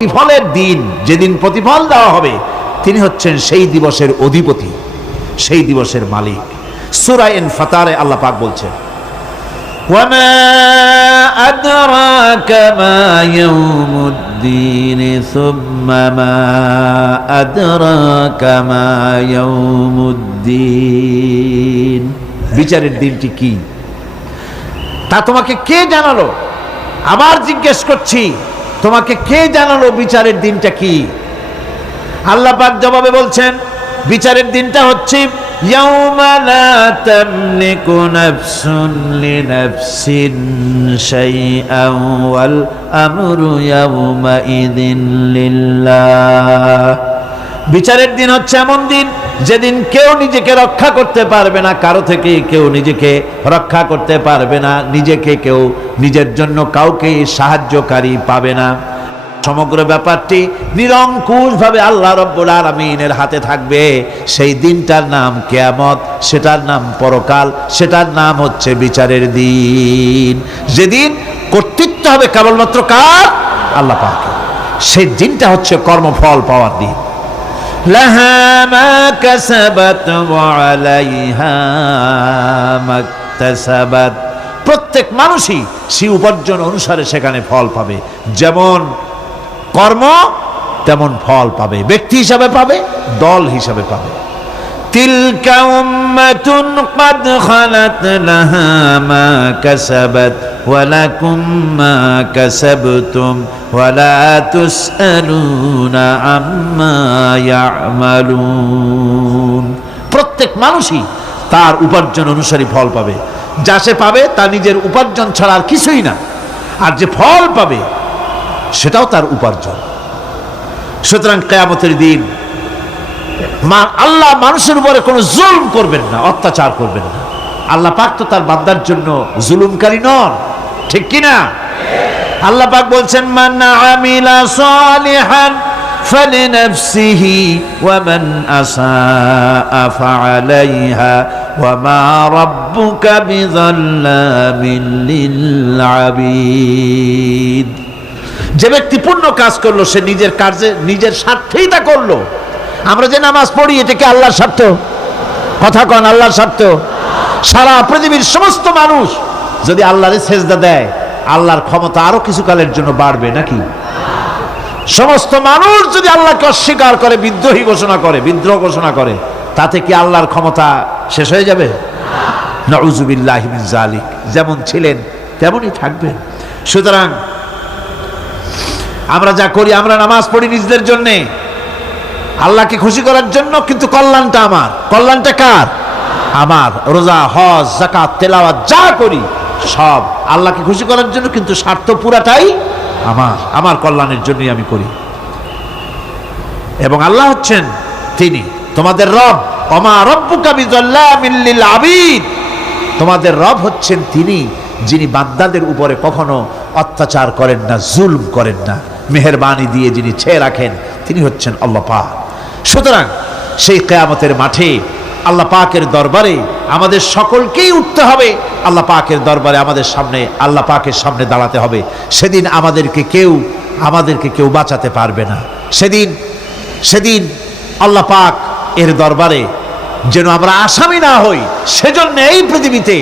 প্রতিফলের দিন, যেদিন প্রতিফল দেওয়া হবে, তিনি হচ্ছেন সেই দিবসের অধিপতি, সেই দিবসের মালিক। সূরা ইনফিতারে আল্লাহ পাক বলছেন, ওয়ামা আদরাকা মা ইয়াউমুদ্দিন সুম্মা মা আদরাকা মা ইয়াউমুদ্দিন। বিচারের দিনটি কি তা তোমাকে কে জানালো? আবার জিজ্ঞেস করছি, তোমাকে কে জানালো বিচারের দিনটা কি? আল্লাহ পাক জবাবে বলছেন, বিচারের দিনটা হচ্ছে ইয়াউমা লা তামলিকু নাফসুন লিনাফসিন শাইআন ওয়াল আমরু ইয়াউমা ইযিন লিল্লাহ। বিচারের দিন হচ্ছে এমন দিন যেদিন কেউ নিজেকে রক্ষা করতে পারবে না, কারো থেকে কেউ নিজেকে রক্ষা করতে পারবে না, নিজেকে কেউ নিজের জন্য কাউকে সাহায্যকারী পাবে না। সমগ্র ব্যাপারটি নিরঙ্কুশভাবে আল্লাহ রাব্বুল আলামিনের হাতে থাকবে। সেই দিনটার নাম কিয়ামত, সেটার নাম পরকাল, সেটার নাম হচ্ছে বিচারের দিন। যেদিন কর্তৃত্ব হবে কেবলমাত্র কার? আল্লাহ পাকের। সেই দিনটা হচ্ছে কর্মফল পাওয়ার দিন। লাহা মা কাসাবাত ওয়া আলাইহা মাকতাসাবাত। প্রত্যেক মানুষই সেই উপার্জন অনুসারে সেখানে ফল পাবে। যেমন কর্ম তেমন ফল পাবে, ব্যক্তি হিসাবে পাবে, দল হিসাবে পাবে। তিলকা উম্মাতুন ক্বাদ খালাত লাহা মা কাসাবাত ওয়া লাকুম মা কাসাবতুম ওয়া লা তুসআলুনা আম্মা ইয়ামালুন। প্রত্যেক মানুষই তার উপার্জন অনুসারী ফল পাবে। যা সে পাবে তা নিজের উপার্জন ছাড়া আর কিছুই না, আর যে ফল পাবে সেটাও তার উপার্জন। সুতরাং কিয়ামতের দিন আল্লাহ মানুষের উপরে কোনো জুলম করবেন না, অত্যাচার করবেন না। আল্লাহ পাক তো তার বান্দার জন্য জুলুমকারী নন, ঠিক কিনা? আল্লাহ পাক বলছেন, মান আমিলা সালিহান ফালিনাফসিহি ওয়া মান আসাআ ফাআলাইহা ওয়া মা রাব্বুকা বিযাল্লামিন লিল আবিদ। যে ব্যক্তি পূর্ণ কাজ করলো সে নিজের কাজে নিজের স্বার্থেই তা করলো। আমরা যে নামাজ পড়ি এটা কি আল্লাহর স্বার্থ? কথা কন, আল্লাহর স্বার্থ? সারা পৃথিবীর সমস্ত মানুষ যদি আল্লাহরে সেজদা দেয়, আল্লাহর ক্ষমতা আরো কিছু কালের জন্য বাড়বে নাকি? সমস্ত মানুষ যদি আল্লাহকে অস্বীকার করে, বিদ্রোহী ঘোষণা করে, বিদ্রোহ ঘোষণা করে, তাতে কি আল্লাহর ক্ষমতা শেষ হয়ে যাবে? নাউযুবিল্লাহি মিন যালিক। যেমন ছিলেন তেমনই থাকবেন। সুতরাং আমরা যা করি, আমরা নামাজ পড়ি নিজেদের জন্যে, আল্লাহকে খুশি করার জন্য, কিন্তু কল্যাণটা আমার। কল্যাণটা কার? আমার। রোজা, হজ, যাকাত, তেলাওয়াত যা করি সব আল্লাহকে খুশি করার জন্য, কিন্তু স্বার্থ পুরাটাই আমার, আমার কল্যাণের জন্যই আমি করি। এবং আল্লাহ হচ্ছেন তিনি তোমাদের রব। ওমা রাব্বুকা বিযাল্লামিন লিল আবিদ। তোমাদের রব হচ্ছেন তিনি যিনি বান্দাদের উপরে কখনো অত্যাচার করেন না, জুলম করেন না, মেহেরবানি দিয়ে যিনি ছেয়ে রাখেন, তিনি হচ্ছেন আল্লাহ পাক। সুতরাং সেই কিয়ামতের মাঠে আল্লাহ পাকের দরবারে আমাদের সকলকেই উঠতে হবে। আল্লাহ পাকের দরবারে আমাদের সামনে, আল্লাহ পাকের সামনে দাঁড়াতে হবে। সেদিন আমাদেরকে কেউ বাঁচাতে পারবে না। সেদিন আল্লাহ পাক এর দরবারে যেন আমরা আসামি না হই, সেজন্য এই পৃথিবীতে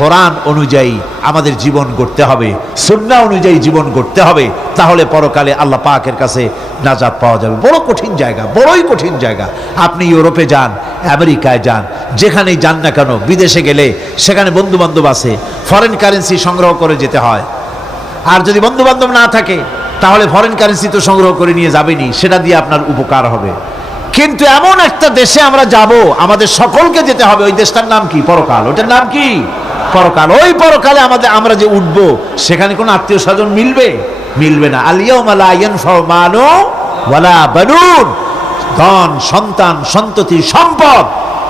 কোরআন অনুযায়ী আমাদের জীবন গড়তে হবে, সুন্নাহ অনুযায়ী জীবন গড়তে হবে। তাহলে পরকালে আল্লাহ পাকের কাছে নাজাত পাওয়া যাবে। বড় কঠিন জায়গা, বড়ই কঠিন জায়গা। আপনি ইউরোপে যান, আমেরিকায় যান, যেখানেই যান না কেন, বিদেশে গেলে সেখানে বন্ধু বান্ধব আছে, ফরেন কারেন্সি সংগ্রহ করে যেতে হয়। আর যদি বন্ধু বান্ধব না থাকে তাহলে ফরেন কারেন্সি তো সংগ্রহ করে নিয়ে যাবেনি, সেটা দিয়ে আপনার উপকার হবে। কিন্তু এমন একটা দেশে আমরা যাব, আমাদের সকলকে যেতে হবে। ওই দেশটার নাম কি? পরকাল। ওটার নাম কি? পরকাল। ওই পরকালে আমরা যে উঠব, সেখানে কোনো আত্মীয় স্বজন মিলবে না। আল ইয়াউমা লা ইয়ানফাউ মালু ওয়ালা বানুন। ধন, সন্তান, সন্ততি, সম্পদ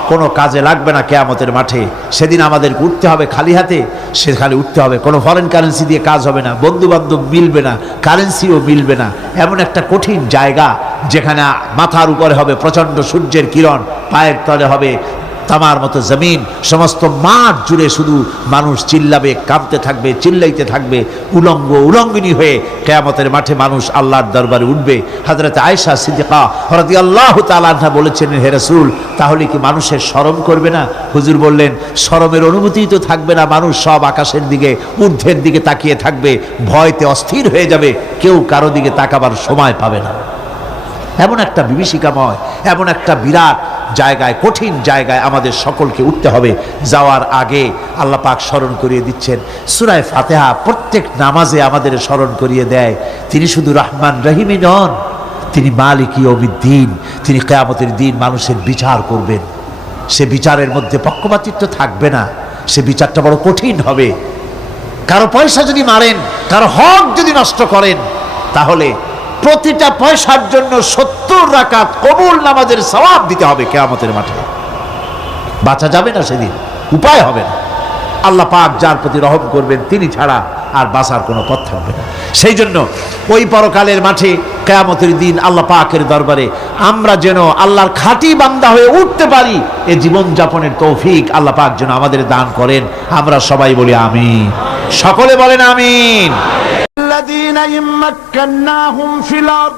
কোনো কাজে লাগবে না কিয়ামতের মাঠে। সেদিন আমাদেরকে উঠতে হবে খালি হাতে। সেখানে উঠতে হবে, কোনো ফরেন কারেন্সি দিয়ে কাজ হবে না, বন্ধু বান্ধব মিলবে না, কারেন্সিও মিলবে না। এমন একটা কঠিন জায়গা যেখানে মাথার উপরে হবে প্রচণ্ড সূর্যের কিরণ, পায়ের তলে হবে তামার মতো জমিন, সমস্ত মাঠ জুড়ে শুধু মানুষ চিল্লাবে, কাঁপতে থাকবে, চিল্লাইতে থাকবে, উলঙ্গ উলঙ্গিনী হয়ে কিয়ামতের মাঠে মানুষ আল্লাহর দরবারে উঠবে। হযরত আয়েশা সিদ্দিকা রাদিয়াল্লাহু তাআলা আনহা বলেছেন, হে রাসূল, তাহলে কি মানুষের শরম করবে না? হুজুর বললেন, শরমের অনুভূতিই তো থাকবে না, মানুষ সব আকাশের দিকে, ঊর্ধ্বের দিকে তাকিয়ে থাকবে, ভয়তে অস্থির হয়ে যাবে, কেউ কারো দিকে তাকাবার সময় পাবে না। এমন একটা বিভীষিকাময়, এমন একটা বিরাট জায়গায়, কঠিন জায়গায় আমাদের সকলকে উঠতে হবে। যাওয়ার আগে আল্লাহ পাক স্মরণ করিয়ে দিচ্ছেন, সূরা ফাতিহা প্রত্যেক নামাজে আমাদের স্মরণ করিয়ে দেয়, তিনি শুধু রহমান রহিমই নন, তিনি মালিক ইয়াউমিদ্দিন। তিনি কিয়ামতের দিন মানুষের বিচার করবেন। সে বিচারের মধ্যে পক্ষপাতিত্ব থাকবে না, সে বিচারটা বড় কঠিন হবে। কারো পয়সা যদি মারেন, কারো হক যদি নষ্ট করেন, তাহলে প্রতিটা পয়সার জন্য 70 রাকাত কবুল নামাজের সওয়াব দিতে হবে কিয়ামতের মাঠে। বাঁচা যাবে না সেদিন, উপায় হবে না। আল্লাহ পাক যার প্রতি রহম করবেন তিনি ছাড়া আর বাঁচার কোনো পথ থাকবে না। সেই জন্য ওই পরকালের মাঠে কিয়ামতের দিন আল্লাহ পাকের দরবারে আমরা যেন আল্লাহর খাঁটি বান্দা হয়ে উঠতে পারি, এই জীবন যাপনের তৌফিক আল্লাহ পাক যেন আমাদের দান করেন। আমরা সবাই বলি আমিন, সকলে বলেন আমিন। الذين إن مكناهم في الأرض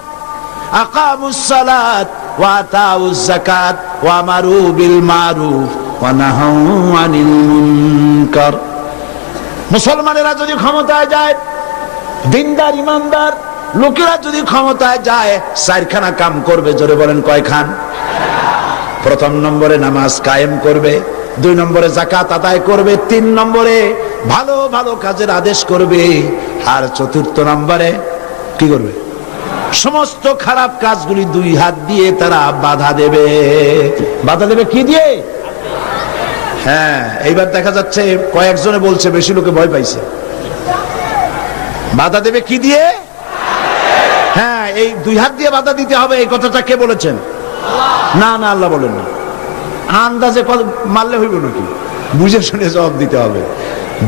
أقاموا الصلاة وآتوا الزكاة وأمروا بالمعروف ونهوا عن المنكر। মুসলমানেরা যদি ক্ষমতায় যায়, দিনদার ইমানদার লোকেরা যদি ক্ষমতায় যায়, চারখানা কাম করবে। জোরে বলেন কয়খান? প্রথম নম্বরে নামাজ কায়েম করবে, 2 নম্বরে যাকাত আদায় করবে, 3 নম্বরে ভালো ভালো কাজের আদেশ করবে, আর 4 নম্বরে কি করবে? সমস্ত খারাপ কাজগুলি 2 হাত দিয়ে তারা বাধা দেবে। বাধা দেবে কি দিয়ে? হ্যাঁ, এইবার দেখা যাচ্ছে কয়েকজনে বলছে, বেশি লোকে ভয় পাইছে। বাধা দেবে কি দিয়ে? হ্যাঁ, এই 2 হাত দিয়ে বাধা দিতে হবে। এই কথাটা কে বলেছেন? না না, আল্লাহ বলেন না। আন্দাজে মারলে হইব নাকি? বুঝে শুনে জবাব দিতে হবে।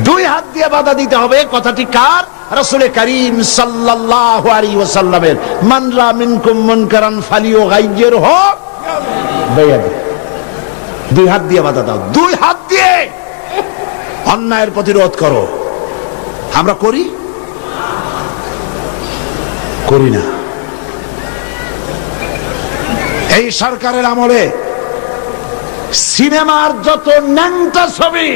2 হাত দিয়ে বাধা দিতে হবে। কথাটি কার? রাসূল করিম সাল্লাল্লাহু আলাইহি ওয়াসাল্লামের। মান রা মিনকুম মুনকারান ফালিয়ুগাইয়িরহু বিয়াদি। 2 হাত দিয়ে বাধা দাও, 2 হাত দিয়ে অন্যায়ের প্রতিরোধ করো। আমরা করি না। এই সরকারের আমলে সিনেমার যত ন্যাংটা ছবি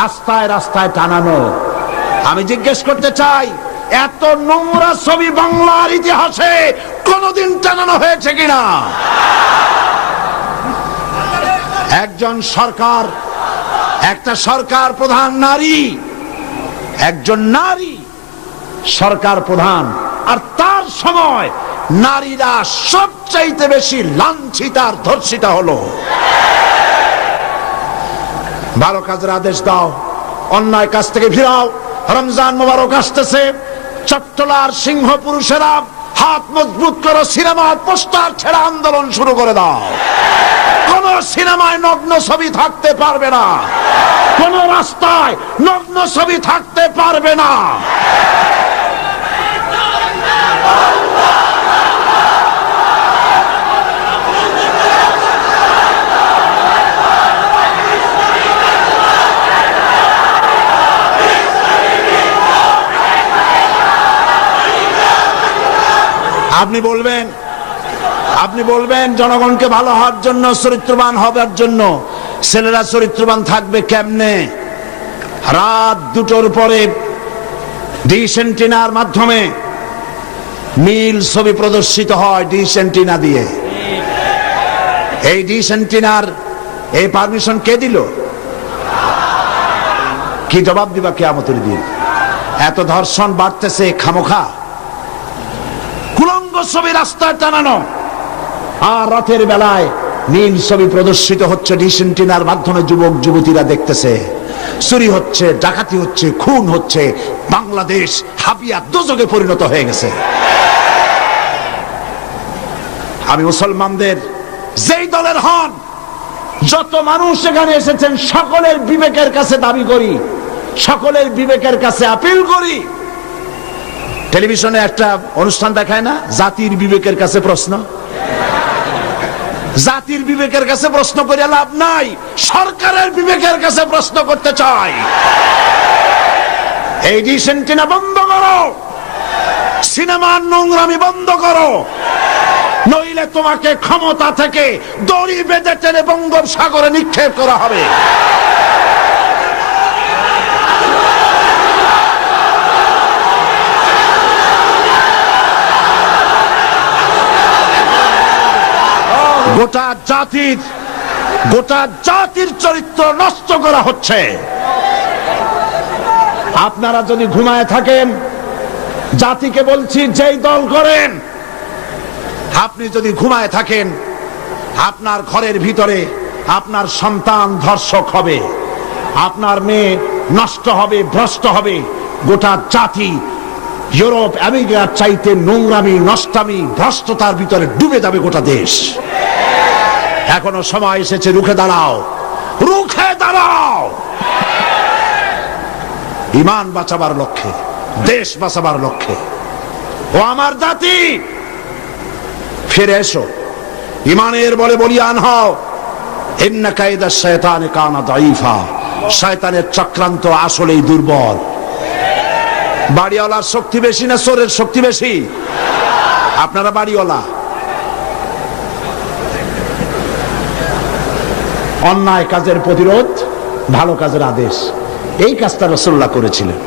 রাস্তায় রাস্তায় টানানো, আমি জিজ্ঞেস করতে চাই, এত নোংরা ছবি বাংলার ইতিহাসে কোনদিন টানানো হয়েছে কিনা? একজন সরকার, একটা সরকার প্রধান নারী, একজন নারী সরকার প্রধান, আর তার সময় নারীরা সবচাইতে বেশি লাঞ্ছিত আর ধর্ষিত হলো। ভালো কাজের আদেশ দাও, অন্যায় কাজ থেকে ফিরাও। রমজান মোবারক আসতেছে, চট্টলার সিংহ পুরুষেরা হাত মজবুত করো, সিনেমার পোস্টার ছেড়ে আন্দোলন শুরু করে দাও। কোন সিনেমায় নগ্ন ছবি থাকতে পারবে না, কোন রাস্তায় নগ্ন ছবি থাকতে পারবে না। আপনি বলবেন জনগণকে ভালো হওয়ার জন্য, চরিত্রবান হবার জন্য ছেলেরা চরিত্রবান থাকবে কেমনে? রাত 2টোর পরে ডিশ এন্টিনার মাধ্যমে নীল ছবি প্রদর্শিত হয়, ডিশ এন্টিনা দিয়ে। এই ডিশ এন্টিনার এই পারমিশন কে দিল? কি জবাব দিবা কিয়ামতের দিন? এত ধর্ষণ বাড়তেছে খামোখা, কুলঙ্গ ছবি রাস্তায় টানানো, আর রাতের বেলায় নীল ছবি প্রদর্শিত হচ্ছে ডিশ এন্টিনার মাধ্যমে। যুবক যুবতীরা দেখতেছে, চুরি হচ্ছে, ডাকাতি হচ্ছে, খুন হচ্ছে। বাংলাদেশ হাবিয়া দোজখে পরিণত হয়ে গেছে। আমি মুসলমানদের যেই দলের হন, যত মানুষ এখানে এসেছেন, সকলের বিবেকের কাছে দাবি করি, সকলের বিবেকের কাছে আপিল করি। টেলিভিশনে একটা অনুষ্ঠান দেখায় না, জাতির বিবেকের কাছে প্রশ্ন? জাতির বিবেকের কাছে প্রশ্ন করে লাভ নাই, সরকারের বিবেকের কাছে প্রশ্ন করতে চাই। এই ডিসেন্টিনা বন্ধ করো, সিনেমার নোংরামি বন্ধ করো, নইলে তোমাকে ক্ষমতা থেকে দড়ি বেঁধে টেনে বঙ্গোপসাগরে নিক্ষেপ করা হবে। গোটা জাতির চরিত্র নষ্ট করা হচ্ছে। আপনারা যদি ঘুমায় থাকেন, জাতিকে বলছি, যেই দল করেন, আপনি যদি ঘুমায় থাকেন, আপনার ঘরের ভিতরে আপনার সন্তান ধর্ষক হবে, আপনার মেয়ে নষ্ট হবে, ভ্রষ্ট হবে। গোটা জাতি ইউরোপ আমেরিকার চাইতে নোংরামি, নষ্টামি, ভ্রষ্টতার ভিতরে ডুবে যাবে গোটা দেশ। এখনো সময় এসেছে, রুখে দাঁড়াও, রুখে দাঁড়াও। ঈমান বাঁচাবার লক্ষ্যে, দেশ বাঁচাবার লক্ষ্যে। ও আমার জাতি, ফিরে এসো, ঈমানের বলে বলিয়ান হও। ইন্না কায়দা শায়তানে কানা দাঈফা, শয়তানের চক্রান্ত আসলেই দুর্বল। বাড়িওয়ালার শক্তি বেশি না চোরের শক্তি বেশি? আপনারা বাড়িওয়ালা। অন্যায় কাজের প্রতিরোধ, ভালো কাজের আদেশ, এই কাজটা রাসূলুল্লাহ করেছিলেন।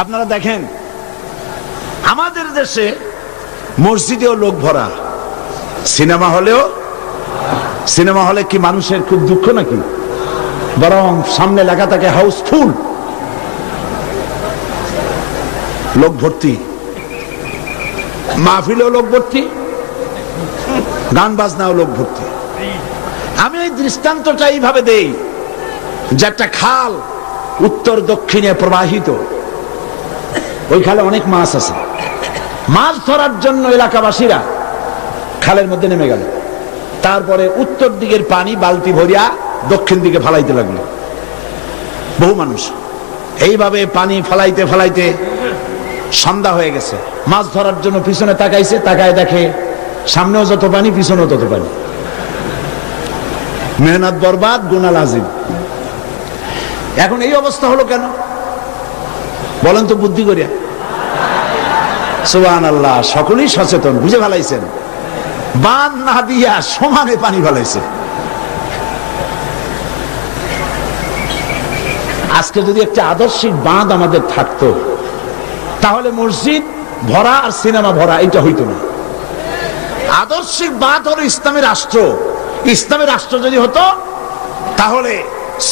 আপনারা দেখেন, আমাদের দেশে মসজিদেও লোক ভরা, সিনেমা হলে কি মানুষের খুব দুঃখ নাকি? বরং সামনে লেখা থাকে হাউসফুল, লোক ভর্তি। মাহফিলেও লোক ভর্তি, গান বাজনাও লোক ভর্তি। আমি এই দৃষ্টান্তটা এইভাবে দেই যে একটা খাল উত্তর দক্ষিণে প্রবাহিত, ওই খালে অনেক মাছ আছে। মাছ ধরার জন্য এলাকাবাসীরা খালের মধ্যে নেমে গেল। তারপরে উত্তর দিকের পানি বালতি ভরিয়া দক্ষিণ দিকে ফালাইতে লাগলো বহু মানুষ। এইভাবে পানি ফালাইতে ফালাইতে সন্ধ্যা হয়ে গেছে। মাছ ধরার জন্য পিছনে তাকাইছে, তাকায় দেখে সামনেও যত পানি, পিছনেও তত পানি। মেহনত বরবাদ, গুনাহ লাজিম। এখন এই অবস্থা হলো কেন বলেন তো বুদ্ধি করিয়া? সুবহানাল্লাহ, সকলেই সচেতন, বুঝে ফেলাইছেন। বাঁধ না দিয়া সমানে পানি ফেলাইছে। আজকে যদি একটা আদর্শিক বাঁধ আমাদের থাকতো, তাহলে মসজিদ ভরা আর সিনেমা ভরা এটা হইতো না। আদর্শিক বাঁধ হলো ইসলামী রাষ্ট্র। ইসলামী রাষ্ট্র যদি হতো, তাহলে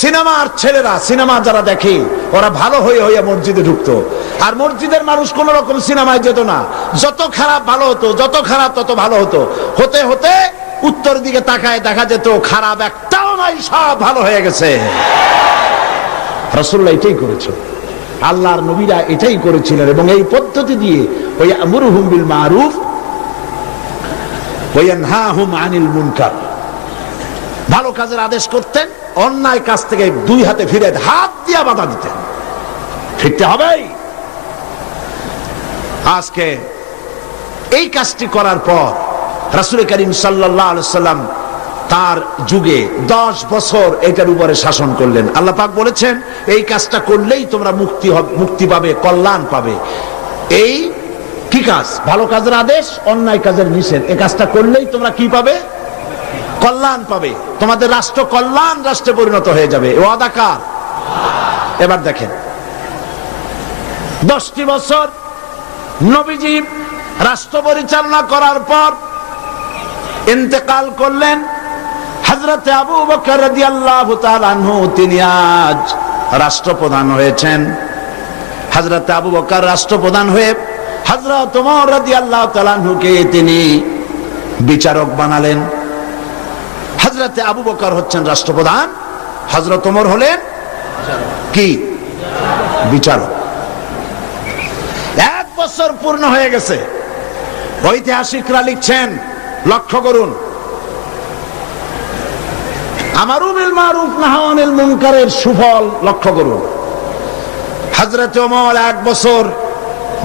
সিনেমার ছেলেরা, সিনেমা যারা দেখে, ওরা ভালো হয়ে হইয়া মসজিদে ঢুকতো। আর মসজিদের মানুষ কোন রকম সিনেমায় যেত না। যত খারাপ ভালো হতো, যত খারাপ তত ভালো হতো। হতে হতে উত্তর দিকে তাকায় দেখা যেত খারাপ একটাও নাই, সব ভালো হয়ে গেছে। রাসূলুল্লাহ এটাই করেছেন, আল্লাহর নবীরা এটাই করেছিলেন। এবং এই পদ্ধতি দিয়ে ওই আমরুহুম বিল মারুফ ওয়া ইয়ানহাহুম আনিল মুনকার, ভালো কাজের আদেশ করতেন, অন্যায় কাজ থেকে দুই হাতে ফিরে হাত দিয়া বাধা দিতেন। ফিরতে হবেই। আজকে এই কাজটি করার পর রাসূল করিম সাল্লাল্লাহু আলাইহি ওয়াসাল্লাম তার যুগে 10 বছর এটার উপরে শাসন করলেন। আল্লাহ পাক বলেছেন, এই কাজটা করলেই তোমরা মুক্তি পাবে, কল্যাণ পাবে। এই কি কাজ? ভালো কাজের আদেশ, অন্যায় কাজের নিষেধ। এই কাজটা করলেই তোমরা কি পাবে? কল্যাণ পাবে। তোমাদের রাষ্ট্র কল্যাণ রাষ্ট্রে পরিণত হয়ে যাবে। এ ওয়াদা কার? এবার দেখেন, 10টি বছর নবীজি রাষ্ট্র পরিচালনা করার পর ইন্তেকাল করলেন। হযরত আবু বকর রাদিয়াল্লাহু তাআলা আনহু তিনি আজ রাষ্ট্রপ্রধান হয়েছেন। হযরত আবু বকর রাষ্ট্রপ্রধান হয়ে হযরত ওমর রাদিয়াল্লাহু তাআলা আনহুকে তিনি বিচারক বানালেন। হযরত আবু বকর হচ্ছেন রাষ্ট্রপ্রধান, হযরত ওমর হলেন কি? বিচারক। 1 বছর পূর্ণ হয়ে গেছে। ঐতিহাসিকরা লিখছেন, লক্ষ্য করুন, আমারু বিল মারুফ নাহি আনিল মুনকারের সুফল লক্ষ্য করুন। হযরত ওমর 1 বছর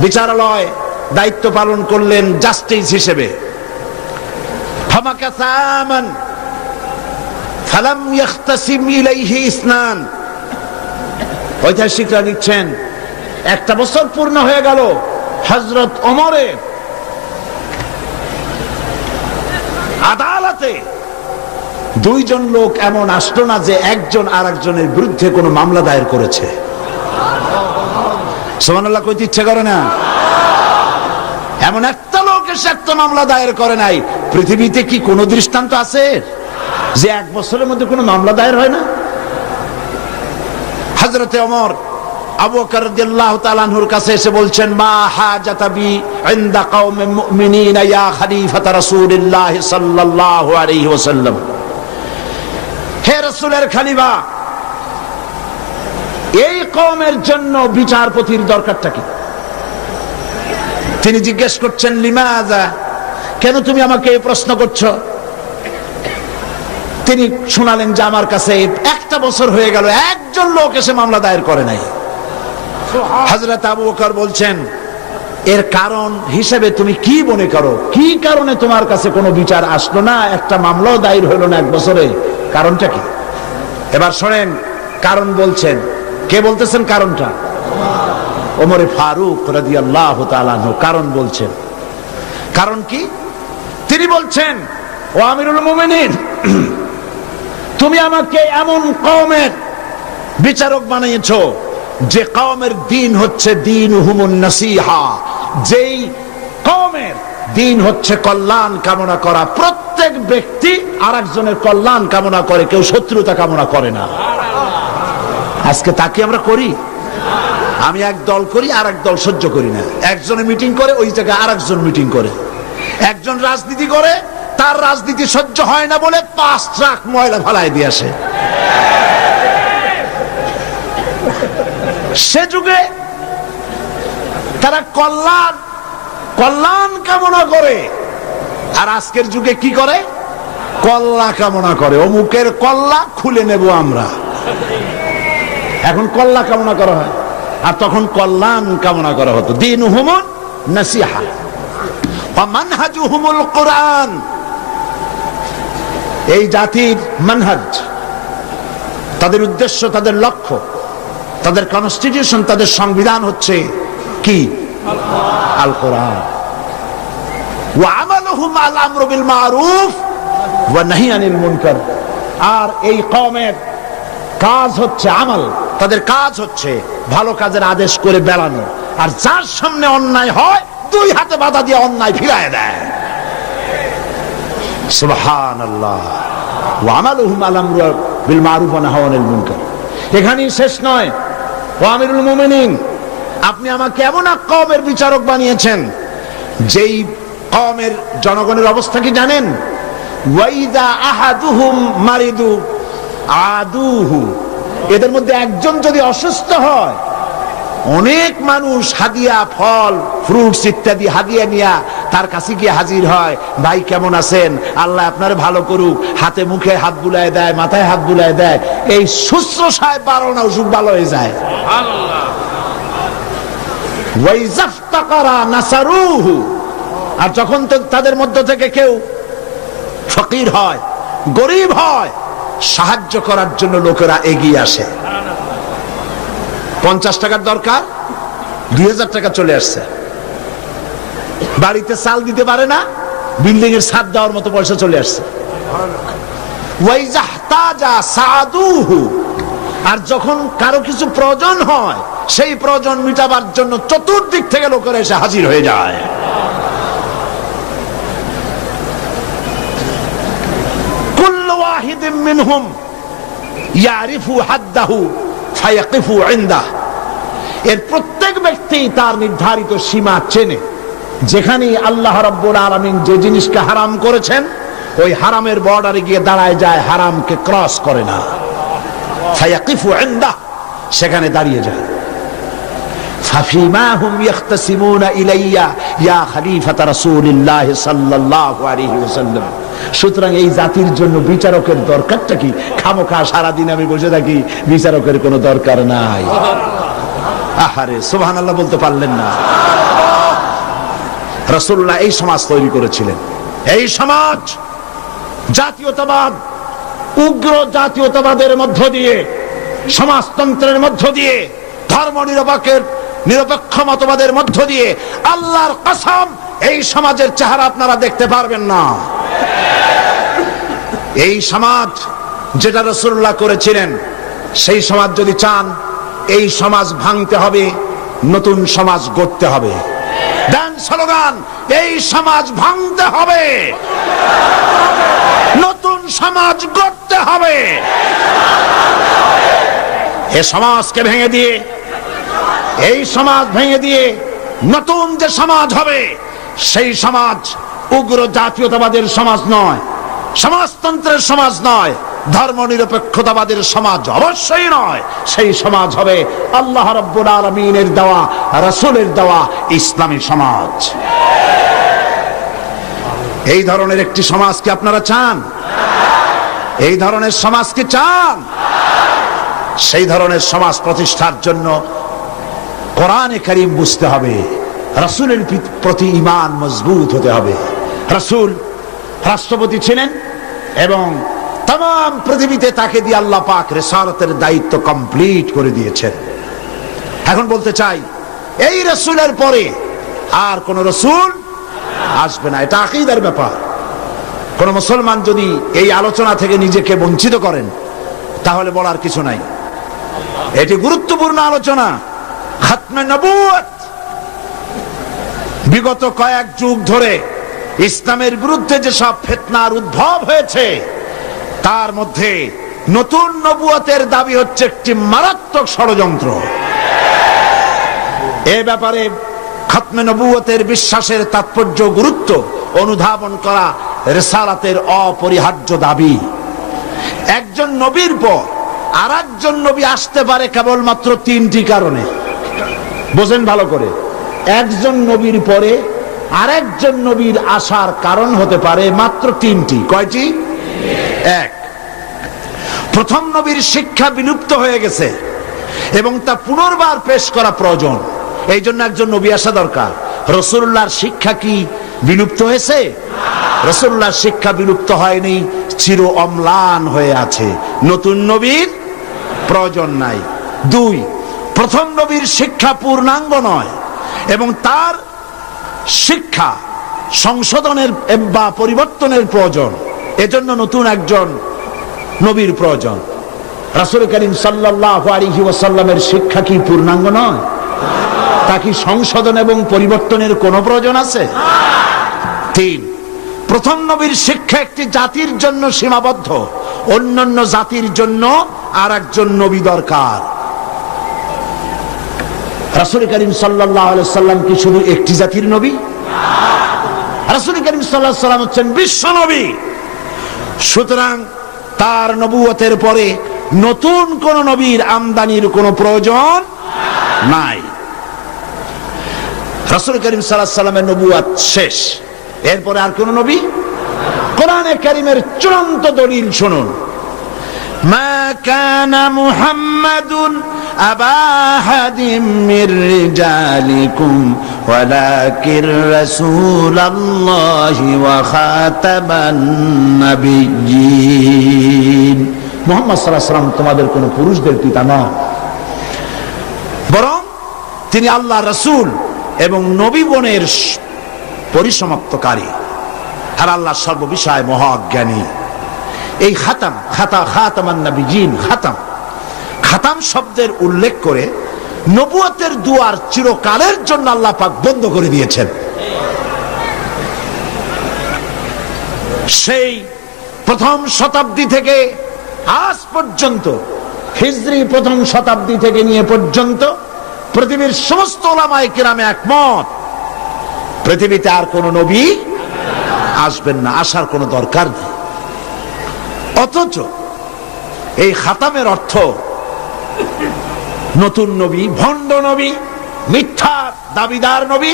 বিচারালয় দায়িত্ব পালন করলেন জাস্টিস হিসেবে। ফামাকাসা আমান ফালাম ইয়াখতাসিম ইলাইহি ইসনান। ঐতিহাসিকরা লিখছেন 1 বছর পূর্ণ হয়ে গেল, হযরত ওমরের আদালতে 2 জন লোক এমন আসলো না যে একজন আরেকজনের বিরুদ্ধে কোনো মামলা দায়ের করেছে। সুবহানাল্লাহ কইতে ইচ্ছে করে না? এমন একটা লোক এসে একটা মামলা দায়ের করে নাই। পৃথিবীতে কি কোনো দৃষ্টান্ত আছে যে 1 বছরের মধ্যে কোনো মামলা দায়ের হয় না? হযরতে ওমর আবু বকর রাদিয়াল্লাহু তাআলা আনহুর কাছে এসে বলছেন, মা হাজাতা বি ইনদা কওমিল মুমিনিনা ইয়া খলিফাতা রাসূলিল্লাহ সাল্লাল্লাহু আলাইহি ওয়াসাল্লাম। হে রাসূলের খলিফা, এই কওমের জন্য বিচারপতির দরকারটা কি? তিনি জিজ্ঞেস করছেন, লিমাযা, কেন তুমি আমাকে এই প্রশ্ন করছো? তিনি শোনালেন যে আমার কাছে 1 বছর হয়ে গেল, একজন লোক এসে মামলা দায়ের করে নাই। হযরত আবু বকর বলছেন, এর কারণ হিসেবে তুমি কি মনে করো? কি কারণে তোমার কাছে কোনো বিচার আসলো না, একটা মামলাও দায়ের হলো না 1 বছরে? কারণটা কি? এবার শোনেন, কারণ বলছেন। কে বলতেছেন কারণটা? ওমর ফারুক রাদিয়াল্লাহু তাআলা আনহু কারণ বলছেন। কারণ কি? তিনি বলছেন, ও আমিরুল মুমিনিন, তুমি আমাকে এমন কওমের বিচারক বানিয়েছো যে কওমের দ্বীন হচ্ছে দীনুহুমুন নাসিহা, যেই কওমের দ্বীন হচ্ছে কল্যাণ কামনা করা। প্রত্যেক ব্যক্তি আরেকজনের কল্যাণ কামনা করে, কেউ শত্রুতা কামনা করে না। আজকে তাকে আমরা করি? আমি এক দল করি, আর এক দল সহ্য করি না। একজনে মিটিং করে, ওই জায়গায় আরেকজন মিটিং করে। একজন রাজনীতি করে, তার রাজনীতি সহ্য হয় না বলে 5 ট্রাক ময়লা ফেলায় দিয়ে আসে। সে যুগে তারা কল্যাণ কামনা করে, আর আজকের যুগে কি করে? কল্লা কামনা করে। অমুকের কল্লা খুলে নেব আমরা। এখন কল্লা কামনা করা হয়, আর তখন কল্যাণ কামনা করা হতো। দীনুহুমুন নাসিহা ওয়া মানহাজুহুমুল কুরআন। এই জাতির মানহাজ, তাদের উদ্দেশ্য, তাদের লক্ষ্য, তাদের কনস্টিটিউশন, তাদের সংবিধান হচ্ছে কি? আল কোরআন। ওয়া আমালুহুম আল আমরু বিল মারুফ ওয়া নাহি আনিল মুনকার। আর এই কওমের কাজ হচ্ছে আমল, তাদের কাজ হচ্ছে ভালো কাজের আদেশ করে বেড়ানো, আর যার সামনে অন্যায় হয় 2 হাতে বাধা দিয়ে অন্যায় ফিরায় দেয়। সুবহানাল্লাহ। ওয়া আমালুহুম আল আমরু বিল মারুফ ওয়া নাহি আনিল মুনকার। এখানেই শেষ নয়। ও আমিরুল মুমিনিন, আপনি আমাকে এমন এক কওমের বিচারক বানিয়েছেন যেই কওমের জনগণের অবস্থা কি জানেন? ওয়াইদা আহাদুহুম মারিদু আদুহু। এদের মধ্যে একজন যদি অসুস্থ হয়, অনেক মানুষ হাদিয়া, ফল, ফ্রুটস ইত্যাদি হাদিয়া নিয়ে তার কাছে গিয়ে হাজির হয়। ভাই কেমন আছেন? আল্লাহ আপনার ভালো করুক। হাতে মুখে হাত বুলায় দেয়, মাথায় হাত বুলায় দেয়। এই শুশ্রূষায় 12 না অসুখ ভালো হয়ে যায়। ওয়াইজাফতাকারা নাসারুহু। আর যখন তাদের মধ্য থেকে কেউ ফকির হয়, গরিব হয়, সাহায্য করার জন্য লোকেরা এগিয়ে আসে। 50 টাকার দরকার, 2000 টাকা চলে আসছে। বাড়িতে চাল দিতে পারে না, বিল্ডিং এর ছাদ দেওয়ার মতো পয়সা চলে আসছে। ওয়াইজাহতাজা সাদুহু। আর যখন কারো কিছু প্রয়োজন হয়, সেই প্রয়োজন মিটাবার জন্য চতুর্দিক থেকে লোকেরা এসে হাজির হয়ে যায়। কুল্লু ওয়াহিদিন মিনহুম ইয়ারিফু হাদ্দাহু ফায়াকিফু ইনদাহু। এর প্রত্যেক ব্যক্তি তার নির্ধারিত সীমা চেনে। যেখানে আল্লাহ রাব্বুল আলামিন যে জিনিসকে হারাম করেছেন, ওই হারামের বর্ডারে গিয়ে দাঁড়ায় যায়, হারামকে ক্রস করে না। ফায়াকিফু ইনদাহু, সেখানে দাঁড়িয়ে যায়। ফাফিমা হুম ইয়াখতাসিমুনা ইলাইয়া ইয়া খলিফাতা রাসূলিল্লাহ সাল্লাল্লাহু আলাইহি ওয়াসাল্লাম। সুতরাং এই জাতির জন্য বিচারকের দরকারটা কি? খামোখা সারাদিন আমি বসে থাকি, বিচারকের কোনো দরকার নাই। আহারে সুবহানাল্লাহ বলতে পারলেন না? রাসূলুল্লাহ এই সমাজ তৈরি করেছিলেন। এই সমাজ জাতীয়তাবাদ, উগ্র জাতীয়তাবাদের মধ্য দিয়ে, সমাজতন্ত্রের মধ্য দিয়ে, ধর্ম নিরপেক্ষ মতবাদের মধ্য দিয়ে আল্লাহর কসম এই সমাজের চেহারা আপনারা দেখতে পারবেন না। এই সমাজ যেটা রাসূলুল্লাহ করেছিলেন, সেই সমাজ যদি চান, এই সমাজ ভাঙতে হবে, নতুন সমাজ গড়তে হবে। দেন স্লোগান, এই সমাজ ভাঙতে হবে, নতুন সমাজ গড়তে হবে। এই সমাজকে ভেঙে দিয়ে, এই সমাজ ভেঙে দিয়ে নতুন যে সমাজ হবে, সেই সমাজ উগ্র জাতীয়তাবাদের সমাজ নয়, সমাজতন্ত্রের সমাজ নয়, ধর্ম নিরপেক্ষতাবাদের সমাজ অবশ্যই নয়। সেই সমাজ হবে আল্লাহ রাব্বুল আলামিনের দেওয়া, রাসূলের দেওয়া ইসলামী সমাজ। এই ধরনের একটি সমাজ কি আপনারা চান? এই ধরনের সমাজ কি চান? সেই ধরনের সমাজ প্রতিষ্ঠার জন্য কোরআনে কারীম বুঝতে হবে, রাসূলের প্রতি ঈমান মজবুত হতে হবে। রাসূল রাষ্ট্রপতি ছিলেন এবং तमाम পৃথিবীতে তাকে দিয়ে আল্লাহ পাক রিসালাতের দায়িত্ব কমপ্লিট করে দিয়েছেন। এখন বলতে চাই, এই রাসূলের পরে আর কোন রাসূল আসবে না। এটা আকীদার ব্যাপার। কোন মুসলমান যদি এই আলোচনা থেকে নিজেকে বঞ্চিত করেন, তাহলে বলার কিছু নাই। এটি গুরুত্বপূর্ণ আলোচনা। খাতমে নবুয়ত, বিগত কয়েক যুগ ধরে ইসলামের বিরুদ্ধে যেসব ফিতনার উদ্ভব হয়েছে, তার মধ্যে নতুন নবুয়তের দাবি হচ্ছে একটি মারাত্মক ষড়যন্ত্র। এ ব্যাপারে খাতমে নবুয়তের বিশ্বাসের তাৎপর্য, গুরুত্ব অনুধাবন করা রিসালাতের অপরিহার্য দাবি। একজন নবীর পর আর একজন নবী আসতে পারে কেবলমাত্র তিনটি কারণে। বোঝেন ভালো করে, একজন নবীর পরে আর একজন নবীর আসার কারণ হতে পারে মাত্র তিনটি। কয়টি? এক, প্রথম নবীর শিক্ষা বিলুপ্ত হয়ে গেছে এবং তা পুনর্বার পেশ করা প্রয়োজন, এই জন্য একজন নবী আসা দরকার। রাসূলুল্লাহর শিক্ষা কি বিলুপ্ত হয়েছে? রাসূলুল্লাহর শিক্ষা বিলুপ্ত হয়নি, চির অম্লান হয়ে আছে। নতুন নবীর প্রয়োজন নাই। দুই, প্রথম নবীর শিক্ষা পূর্ণাঙ্গ নয় এবং তার শিক্ষা সংশোধনের বা পরিবর্তনের প্রয়োজন, এজন্য নতুন একজন নবীর প্রয়োজন। রাসূল করিম সাল্লাল্লাহু আলাইহি ওয়াসাল্লামের শিক্ষা কি পূর্ণাঙ্গ নয়? তা কি সংশোধন এবং পরিবর্তনের কোনো প্রয়োজন আছে? তিন, প্রথম নবীর শিক্ষা একটি জাতির জন্য সীমাবদ্ধ, অন্যান্য জাতির জন্য আর একজন নবী দরকার। রাসূল করিম সাল্লাল্লাহু আলাইহি ওয়াসাল্লাম কি শুধু একটি জাতির নবী? রাসূল করিম সাল্লাল্লাহু আলাইহি ওয়াসাল্লাম হচ্ছেন বিশ্ব নবী। সুতরাং তার নবুয়তের পরে নতুন কোন নবীর আমদানির কোনো প্রয়োজন নাই। রাসূল করিম সাল্লাল্লাহু আলাইহি ওয়াসাল্লামের নবুয়ত শেষ, এরপরে আর কোন নবী? কোরআনে কারীমের চূড়ান্ত দলিল শুনুন। মা কানা মুহাম্মাদুন আবা আহাদিম মির রিজালিকুম ওয়ালাকিন রাসূলুল্লাহি ওয়া খাতামান নাবিয়্যিন। মুহাম্মদ সাল্লাল্লাহু আলাইহি ওয়াসাল্লাম তোমাদের কোন পুরুষদের পিতা নন, বরং তিনি আল্লাহর রাসূল এবং নবীগণের পরিসমাপ্তকারী আর আল্লাহর সর্ববিষয়ে মহাজ্ঞানী। এই খাতামান নাবিয়্যিন, খাতাম শব্দের উল্লেখ করে নবুয়তের দুয়ার চিরকালের জন্য আল্লাহ পাক বন্ধ করে দিয়েছেন। সেই প্রথম শতাব্দী থেকে আজ পর্যন্ত, হিজরি প্রথম শতাব্দী থেকে নিয়ে পর্যন্ত পৃথিবীর সমস্ত উলামায়ে কিরাম একমত, পৃথিবীতে আর কোন নবী আসবেন না, আসার কোনো দরকার নেই। অথচ এই খাতামের অর্থ নতুন নবী, ভণ্ড নবী, মিথ্যা দাবিদার নবী,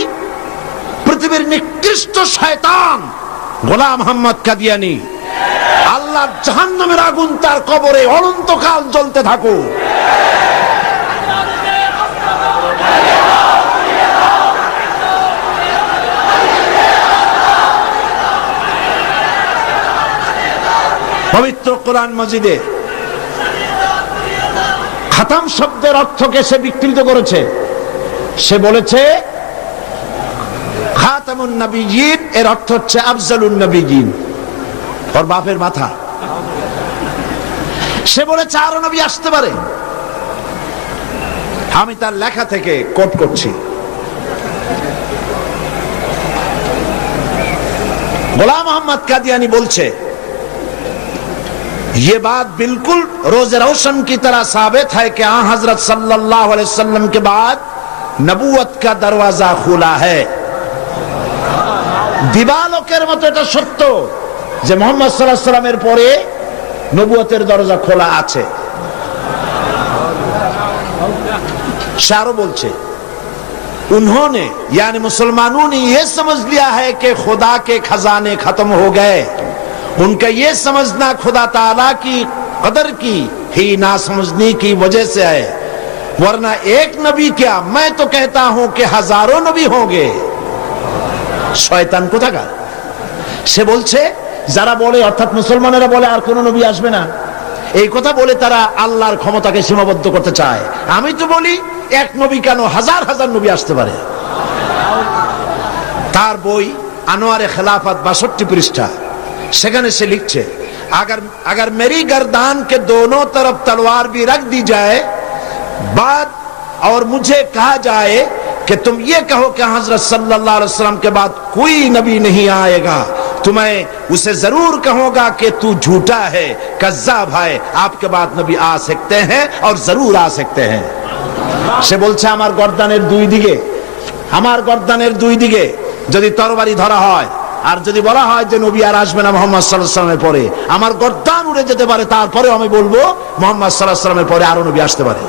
পৃথিবীর নিকৃষ্ট শয়তান গোলাম মোহাম্মদ কাদিয়ানী, আল্লাহর জাহান্নামের আগুন তার কবরে অনন্তকাল জ্বলতে থাকুক। পবিত্র কোরআন মাজিদে খাতাম শব্দের অর্থকে সে বিকৃত করেছে। সে বলেছে খাতামুন নবিয়্যিন এর অর্থ হচ্ছে আফজালুন নবিয়্যিন। ওর বাপের মাথা। সে বলেছে আরো নবী আসতে পারে। আমি তার লেখা থেকে কোট করছি। গোলাম मोहम्मद कादियानी बोलছে ये बात बिल्कुल रोज रोशन की तरह साबित है कि आ हजरत सल्लल्लाहु अलैहि वसल्लम के बाद नबूवत का दरवाजा खुला है। দিবালোকের মতো এটা সত্য যে মুহাম্মদ সাল্লাল্লাহু আলাইহি সাল্লামের পরে নবুয়তের দরজা খোলা আছে। शारो बोलছে उन्होंने यानी मुसलमानों ने यह समझ लिया है कि खुदा के खजाने खत्म हो गए। उनका यह समझना खुदा ताला की कदर की ही ना समझने की वजह से है, वरना एक नबी क्या मैं तो कहता हूं कि हजारों नबी होंगे। শয়তান কোথাকার। সে বলছে যারা বলে অর্থাৎ মুসলমানেরা বলে আর কোন নবী আসবে না, এই কথা বলে তারা আল্লাহর ক্ষমতাকে সীমাবদ্ধ করতে চায়। আমি তো বলি এক নবী কেন হাজার হাজার নবী আসতে পারে। তার বই আনোয়ারে খেলাফত 62 পৃষ্ঠা, সেখানে সে লিখছে अगर मेरी गर्दान के दोनों तरफ तलवार भी रख दी जाए बाद और मुझे कहा जाए कि तुम ये कहो कि हजरत सल्लल्लाहु अलैहि वसल्लम के बाद कोई नबी नहीं आएगा, तो मैं उसे जरूर कहूंगा कि तू झूठा है, कज़्ज़ाब है, आपके बाद नबी आ सकते हैं और जरूर आ सकते हैं। সে বলছে আমার গর্দানের দুই দিকে যদি তরবারি ধরা হয় আর যদি বলা হয় যে নবী আর আসবে না মুহাম্মদ সাল্লাল্লাহু আলাইহি ওয়াসাল্লামের পরে, আমার গর্দান উড়ে যেতে পারে, তারপরে আমি বলবো মুহাম্মদ সাল্লাল্লাহু আলাইহি ওয়াসাল্লামের পরে আরো নবী আসতে পারে।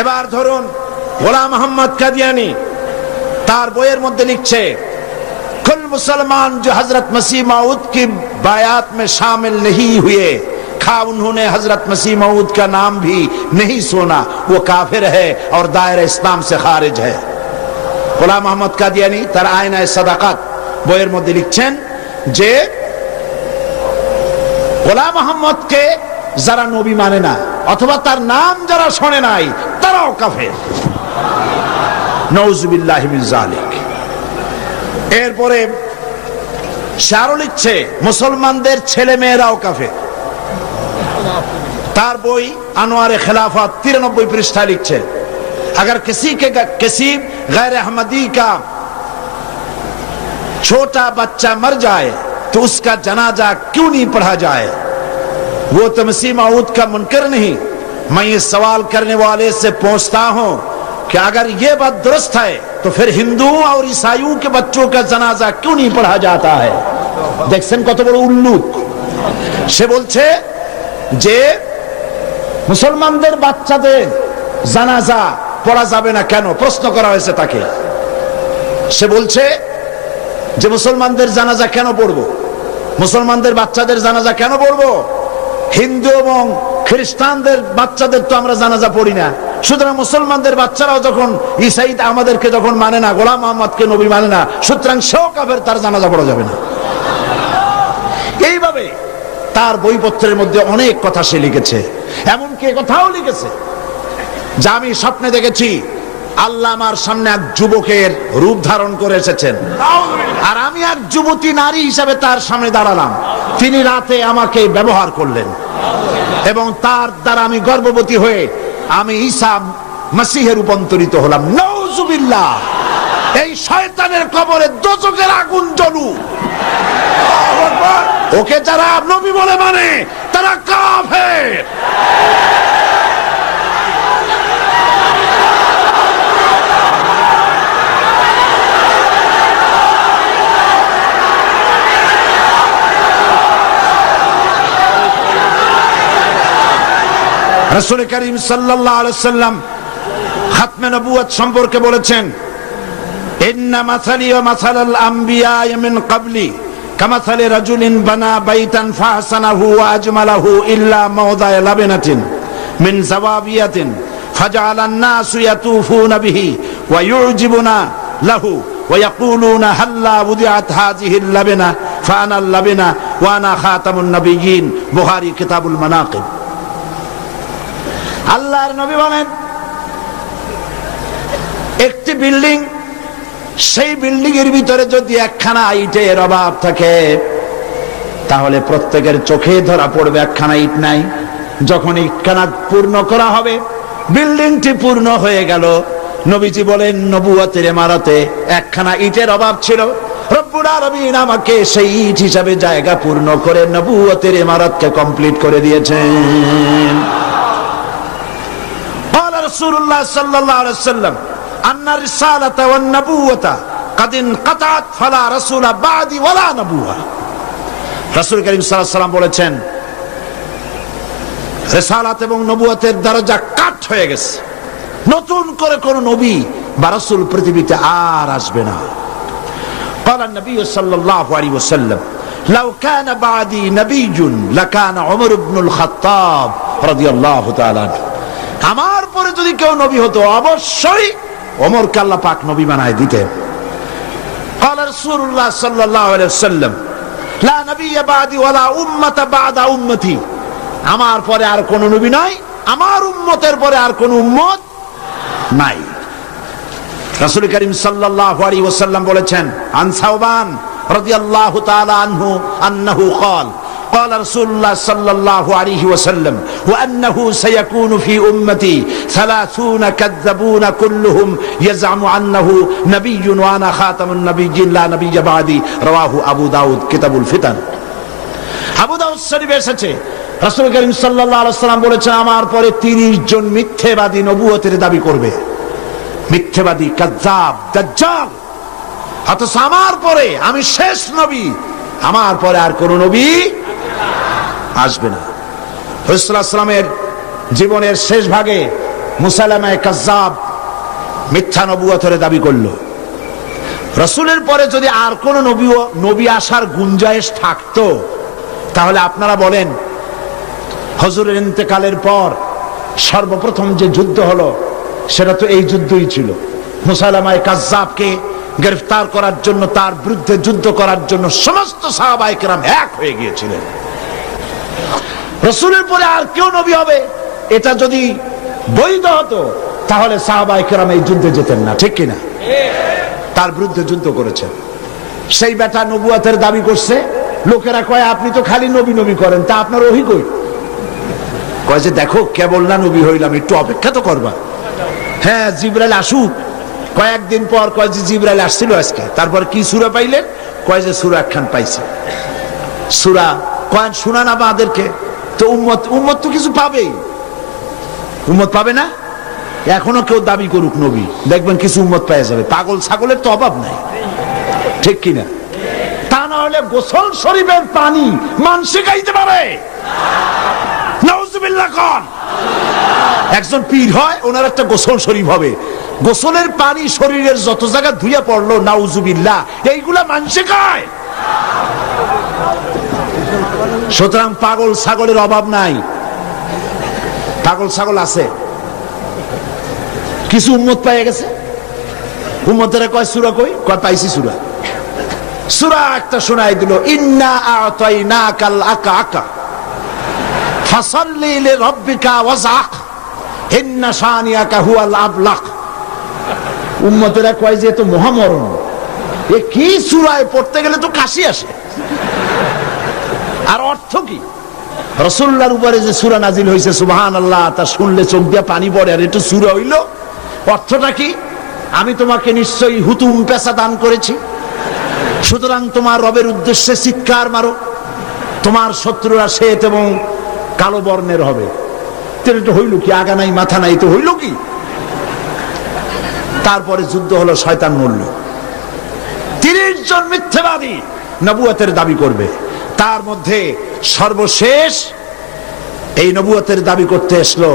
এবার ধরুন গোলাম মোহাম্মদ কাদিয়ানি তার বইয়ের মধ্যে লিখছে कुल मुसलमान जो हजरत मसीह मऊद की बायात में शामिल नहीं हुए, खा उन्होंने हजरत मसीह मऊद का नाम भी नहीं सुना, वो काफिर है और दायरा इस्लाम से खारिज है। গোলাম মোহাম্মদ কাদিয়ানি তার আয়নায়ে সাদাকাত বইয়ের মধ্যে লিখছেন যে গোলাম মোহাম্মদকে যারা নবী মানে না অথবা তার নাম যারা শোনে নাই তারাও কাফের। নাউযুবিল্লাহি মিন যালিক। এরপরে শারও লিখছে মুসলমানদের ছেলে মেয়েরাও কাফের। তার বই আনোয়ারে খেলাফত 93 পৃষ্ঠা লিখছে अगर किसी गैर अहमदी का छोटा बच्चा मर जाए तो उसका जनाजा क्यों नहीं पढ़ा जाए, वो तो मसीह मऊद का मुनकर नहीं। मैं ये सवाल करने वाले से पूछता हूं कि अगर ये बात दुरुस्त है तो फिर हिंदुओं और ईसाइयों के बच्चों का जनाजा क्यों नहीं पढ़ा जाता है। দেখছেন কত বড় উল্লুক। সে বলছে যে মুসলমানদের বাচ্চাদের জানাজা পড়া যাবে না কেন, প্রশ্ন করা হয়েছে তাকে। সে বলছে যে মুসলমানদের জানাজা কেন পড়বো, মুসলমানদের বাচ্চাদের জানাজা কেন পড়বো, হিন্দু এবং খ্রিস্টানদের বাচ্চাদের তো আমরা জানাজা পড়ি না, সুতরাং মুসলমানদের বাচ্চারাও যখন ঈসাই আমাদেরকে যখন মানে না, গোলাম মোহাম্মদকে নবী মানে না, সুতরাং সেও কাফের, তার জানাজা পড়া যাবে না। এইভাবে তার বইপত্রের মধ্যে অনেক কথা সে লিখেছে। এমনকি কথাও লিখেছে যে আমি স্বপ্নে দেখেছি আল্লাহ আমার সামনে এক যুবকের রূপ ধারণ করে এসেছেন আর আমি এক যুবতী নারী হিসেবে তার সামনে দাঁড়ালাম, তিনি রাতে আমাকে ব্যবহার করলেন এবং তার দ্বারা আমি গর্ভবতী হয়ে আমি ঈসা মসিহে রূপান্তরিত হলাম। নাউযুবিল্লাহ। এই শয়তানের কবরে দোজখের আগুন জ্বলুক। ওকে যারা নবী বলে মানে তারা কাফের। রাসূল করিম সাল্লাল্লাহু আলাইহি ওয়াসাল্লাম খাতমে নবুয়ত সম্পর্কে বলেছেন ইন্না মাসালি ওয়া মাসালাল আমবিয়া মিন ক্বাবলি কামাসালি রাজুলিন বানা বাইতান ফাহসানাহু ওয়া আজমালাহু ইল্লা মাওদা'a লাবনাতিন মিন যাওয়াবিয়াতিন ফাজআলান নাসু ইয়াতুফুনা বিহি ওয়া ইউজিবুনা লাহু ওয়া ইয়াকুলুনা হাল্লা উদিআত হাযিহিল লাবনা ফাআনা আল-লাবিনা ওয়া আনা খাতামুন নবিয়্যিন, বুখারী কিতাবুল মানাকিব। আল্লাহর নবী বলেন, একটি বিল্ডিং, সেই বিল্ডিং এর ভিতরে যদি একখানা ইটের অভাব থাকে তাহলে প্রত্যেকের চোখে ধরা পড়বে একখানা ইট নাই। যখন ইটখানা পূর্ণ করা হবে, বিল্ডিংটি পূর্ণ হয়ে গেল, নবীজি বলেন নবুয়তের ইমারতে একখানা ইটের অভাব ছিল, রব্বুল আলামিন আমাকে সেই ইট হিসাবে জায়গা পূর্ণ করে নবুয়তের ইমারতকে কমপ্লিট করে দিয়েছেন। قال رسول الله صلى الله عليه وسلم أن الرسالة والنبوة قد انقطعت فلا رسول بعدي ولا نبوة। রাসূল করিম সাল্লাল্লাহু আলাইহি ওয়াসাল্লাম বলেছেন, রিসালাত এবং নবুয়তের দরজা কাট হয়ে গেছে, নতুন করে কোন নবী বা রাসূল পৃথিবীতে আর আসবে না। قال النبي صلى الله عليه وسلم لو كان بعدي نبي لكان عمر بن الخطاب رضي الله تعالى عنه। আমার পরে যদি কেউ নবী হতো অবশ্যই ওমরকে আল্লাহ পাক নবী বানায় দিতেন। قال رسول الله صلى الله عليه وسلم لا نبي بعدي ولا أمة بعد أمتي। আমার পরে আর কোন নবী নাই, আমার উম্মতের পরে আর কোন উম্মত নাই। রাসূল করিম সাল্লাল্লাহু আলাইহি ওয়াসাল্লাম বলেছেন, আন সাওবান রাদিয়াল্লাহু তাআলা আনহু আন্নাহু قال قال رسول الله صلى الله عليه وسلم وأنه سيكون في أمتي 30 كذبون كلهم يزعم أنه نبي وأنا خاتم النبيين لا نبي بعدي। رواه أبو داود كتاب الفتن। আবু দাউদ শরীফে এসেছে, রাসূল করিম সাল্লাল্লাহু আলাইহি ওয়াসাল্লাম বলেছেন, আমার পরে 30 জন মিথ্যাবাদী নবুয়তের দাবি করবে, মিথ্যাবাদী, কাযযাব, দাজ্জাল। অথচ আমার পরে আমি শেষ নবী, আমার পরে আর কোন নবী আসবে না। রাসূলুল্লাহ সাল্লাল্লাহু আলাইহি ওয়াসাল্লামের জীবনের শেষ ভাগে মুসাইলামা কাযযাব মিথ্যা নবুয়তের দাবি করলো। রাসূলের পরে যদি আর কোন নবী আসার গুঞ্জাইশ থাকতো তাহলে আপনারা বলেন, হুজুরের ইন্তেকালের পর সর্বপ্রথম যে যুদ্ধ হলো সেটা তো এই যুদ্ধই ছিল। মুসাইলামা কাযযাবকে গ্রেফতার করার জন্য, তার বিরুদ্ধে যুদ্ধ করার জন্য সমস্ত সাহাবায়ে কেরাম এক হয়ে গিয়েছিলেন। রাসূলের পরে আর কেউ নবী হবে এটা যদি বৈধ হতো তাহলে সাহাবায়ে কেরাম এই যুদ্ধে যেতেন না, ঠিক কিনা? তার বিরুদ্ধে যুদ্ধ করেছেন। সেই বেটা নবুয়তের দাবি করছে, লোকেরা কয় আপনি তো খালি নবী নবী করেন, তা আপনার ওহী কই? কয় যে দেখো কেবল না নবী হইলাম, একটু অপেক্ষা তো করবা। হ্যাঁ, জিবরাইল আসুক। কয়েকদিন পর কয় যে জিবরাইল আসছিল আজকে। তারপর কি সূরা পাইলেন? কয় যে সূরা একখান পাইছে। সূরা কয় শোনা না আমাদেরকে, তো উম্মত তো কিছু পাবেই। উম্মত পাবে না? এখনো কেউ দাবি করুক নবী, দেখবেন কিছু উম্মত পেয়ে যাবে। পাগল ছাগলের তো অভাব নাই, ঠিক কিনা? তা না হলে গোসল শরীফের পানি মানুষে খাইতে পারে? নাউজুবিল্লাহ কোন একজন পীর হয়, ওনার একটা গোসল শরীফ হবে, গোসলের পানি শরীরের যত জায়গা ধুইয়া পড়লো, নাউজুবিল্লাহ, এইগুলা মানুষে খায়। সুতরাং পাগল ছাগলের অভাব নাই, পাগল ছাগল আছে। কিছু উম্মত পেয়ে গেছে। উম্মতেরা কয় সূরা কই? কয় পাইছি সূরা। সূরা একটা শোনাই দিল, ইন্না আ'তাইনাকাল আকা ফাসাল্লি লিরাব্বিকা ওয়াজআক ইন্না শানিয়াকা হুয়াল আবলাক। উম্মতেরা কয় যে তো মহামরণ, এ কি সূরায় পড়তে গেলে তো কাশি আসে। আর অর্থ কি? রাসূলুল্লাহর উপরে যে সূরা নাজিল হয়েছে সুবহানাল্লাহ, তা শুনলে চোখ দিয়ে পানি পড়ে। আর এটা সূরা হইল, অর্থটা কি? আমি তোমাকে নিশ্চয়ই হুতুম পেশা দান করেছি, সুতরাং তোমার রবের উদ্দেশ্যে চিৎকার মারো, তোমার শত্রুরা শ্বেত এবং কালো বর্ণের হবে। এটা হইল কি? আগা নাই মাথা নাই, তো হইল কি? তারপরে যুদ্ধ হলো, শয়তান মরল। 30 জন মিথ্যাবাদী নবুয়তের দাবি করবে। তার মধ্যে সর্বশেষ এই নবুয়তের দাবি করতে আসলো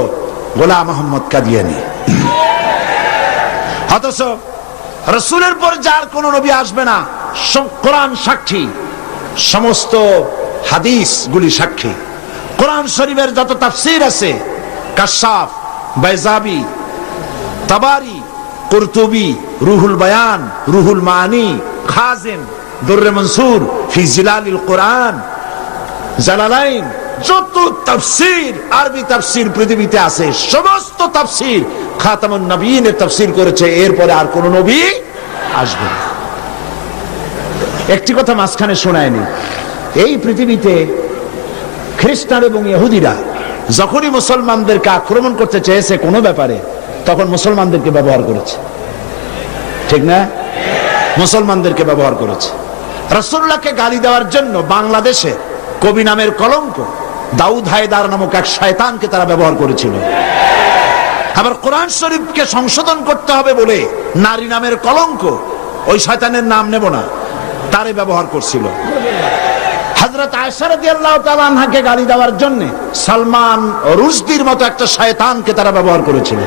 গোলাম মোহাম্মদ কাদিয়ানী। অথচ রাসূলের পর যার কোন নবী আসবে না, কোরআন সাক্ষী, সমস্ত হাদিস গুলি সাক্ষী। কোরআন শরীফের যত তাফসীর আছে, কাশাফ, বাইজাবি, তাবারি, কুরতুবি, রুহুল বায়ান, রুহুল মানি, খাজিন, দুররে মনসুর ফি জিলালিল কোরআন, জালালাইন, যত তাফসীর আরবি তাফসীর পৃথিবীতে আছে সমস্ত তাফসীর খাতামুন নবীনের তাফসীর করেছে, এরপরে আর কোন নবী আসবে না। একটি কথা মাঝখানে শোনায়নি, এই পৃথিবীতে খ্রিস্টান এবং ইহুদিরা যখনই মুসলমানদেরকে আক্রমণ করতে চেয়েছে কোনো ব্যাপারে, তখন মুসলমানদেরকে ব্যবহার করেছে, ঠিক না? মুসলমানদেরকে ব্যবহার করেছে। রাসূলুল্লাহকে গালি দেওয়ার জন্য বাংলাদেশে কবি নামের কলঙ্ক দাউদ হায়দার নামক এক শয়তানকে তারা ব্যবহার করেছিল। আবার কোরআন শরীফকে সংশোধন করতে হবে বলে নারী নামের কলঙ্ক, ওই শয়তানের নাম নেব না, তারে ব্যবহার করছিল। হযরত আয়েশা রাদিয়াল্লাহু তাআলা আনহাকে গালি দেওয়ার জন্য সালমান রুশদির মতো একটা শয়তানকে তারা ব্যবহার করেছিল।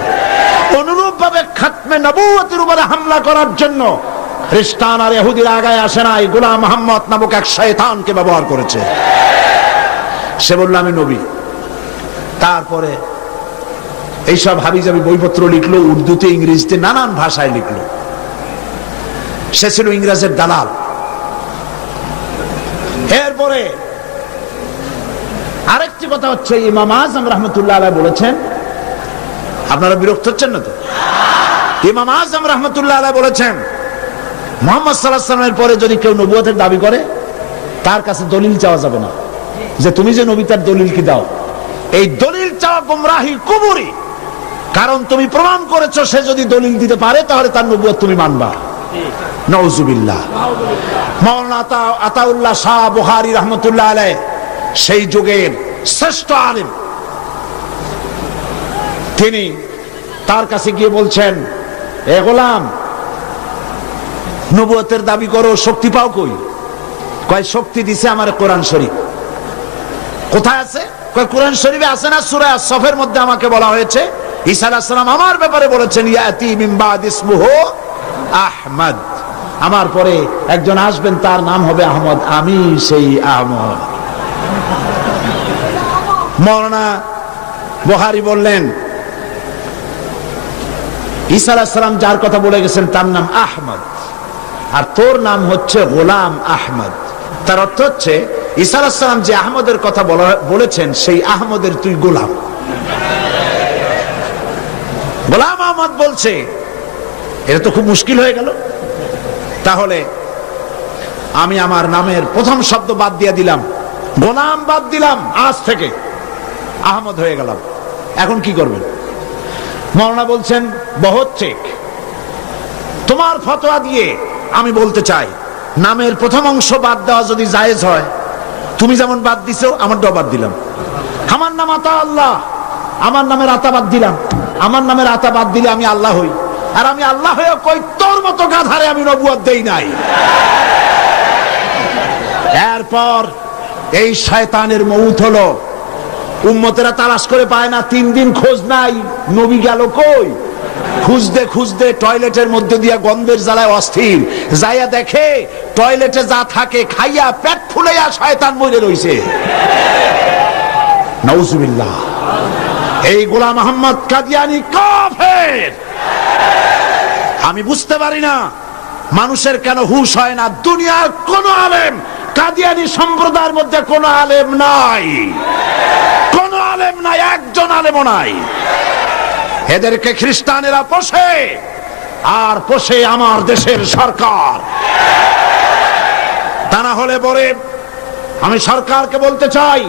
অনুরূপভাবে খাতমে নবুয়তের উপরে হামলা করার জন্য খ্রিস্টান আর ইহুদিরা আগায় আসে নাই, গোলাম মুহাম্মদ নামক এক শয়তানকে ব্যবহার করেছে। সে বলল আমি নবী। তারপরে এইসব হাবিজাবি বইপত্র লিখলো, উর্দুতে ইংরেজিতে নানান ভাষায় লিখলো। সে ছিল ইংরেজের দালাল। এরপরে আরেকটি কথা হচ্ছে, ইমাম আজম রাহমাতুল্লাহ আলাইহি বলেছেন, আপনারা বিরক্ত হচ্ছেন না তো? ইমাম আজম রাহমাতুল্লাহ আলাইহি বলেছেন, মুহাম্মদ সাল্লাল্লাহু আলাইহি ওয়াসাল্লামের পরে যদি কেউ নবুয়তের দাবি করে, তার কাছে দলিল চাওয়া যাবে না, যে তুমি যে নবী তার দলিল কি দাও। এই দলিল চাওয়া গুমরাহি, কুফরি। কারণ তুমি প্রমাণ করেছো সে যদি দলিল দিতে পারে তাহলে তার নবুয়ত তুমি মানবা। নাউজুবিল্লাহ। মাওলানা আতাউল্লাহ শাহ বুখারী রাহমাতুল্লাহ আলাইহি সেই যুগের শ্রেষ্ঠ আলেম, তিনি তার কাছে গিয়ে বলছেন, এ গোলাম, নবুয়তের দাবি করো, শক্তি পাও কই? কয় শক্তি দিছে আমার কোরআন শরীফ। কোথায় আছে? কয় কোরআন শরীফে আছে না, সূরা আস-সফের মধ্যে আমাকে বলা হয়েছে ঈসা আলাইহিস সালাম আমার ব্যাপারে বলেছেন, ইয়াতি মিন বাদ ইসমুহু আহমদ, আমার পরে একজন আসবেন তার নাম হবে আহমদ, আমি সেই আহমদ। মাওলানা বুখারী বললেন, ঈসা আলাইহিস সালাম যার কথা বলে গেছেন তার নাম আহমদ, আর তোর নাম হচ্ছে গোলাম আহমদ। তার অর্থ হচ্ছে ঈসা আলাইহিস সালাম যে আহমদের কথা বলেছেন সেই আহমদের তুই গোলাম। গোলাম আহমদ বলছে, এটা তো খুব মুশকিল হয়ে গেল। তাহলে আমি আমার নামের প্রথম শব্দ বাদ দিয়ে দিলাম, গোলাম বাদ দিলাম, আজ থেকে আহমদ হয়ে গেলাম। এখন কি করবেন? মাওলানা বলছেন, বহুত ঠিক, তোমার ফতোয়া দিয়ে আমি বলতে চাই, নামের প্রথম অংশ বাদ দেওয়া যদি জায়েজ হয়, তুমি যেমন বাদ দিছো আমারটাও বাদ দিলাম। আমার নাম আতা আল্লাহ, আমার নামের আতা বাদ দিলাম। আমার নামের আতা বাদ দিলে আমি আল্লাহ হই, আর আমি আল্লাহ হয়ে কই তোর মতো গাধারে আমি নবুয়ত দেই নাই। এরপর এই শয়তানের মউত হলো, উম্মতেরা তালাশ করে পায় না, 3 দিন খোঁজ নাই, নবী গেল কই? খুঁজতে খুঁজতে টয়লেটের মধ্যে দিয়া গন্ধের জ্বালায় অস্থির, যাইয়া দেখে টয়লেটে যা থাকে খাইয়া পেট ফুলাইয়া শয়তান মরে রইছে। নাউজুবিল্লাহ। এই গোলাম মুহাম্মদ কাদিয়ানী কাফের। আমি বুঝতে পারি না মানুষের কেন হুঁশ হয় না। দুনিয়ার কোন আলেম, কাদিয়ানী সম্প্রদায়ের মধ্যে কোন আলেম নাই, কোন আলেম নাই, একজন আলেমও নাই। এদেরকে খ্রিস্টানেরা পোষে, আর পোষে আমার দেশের সরকার। তা না হলে পরে আমি সরকারকে বলতে চাই,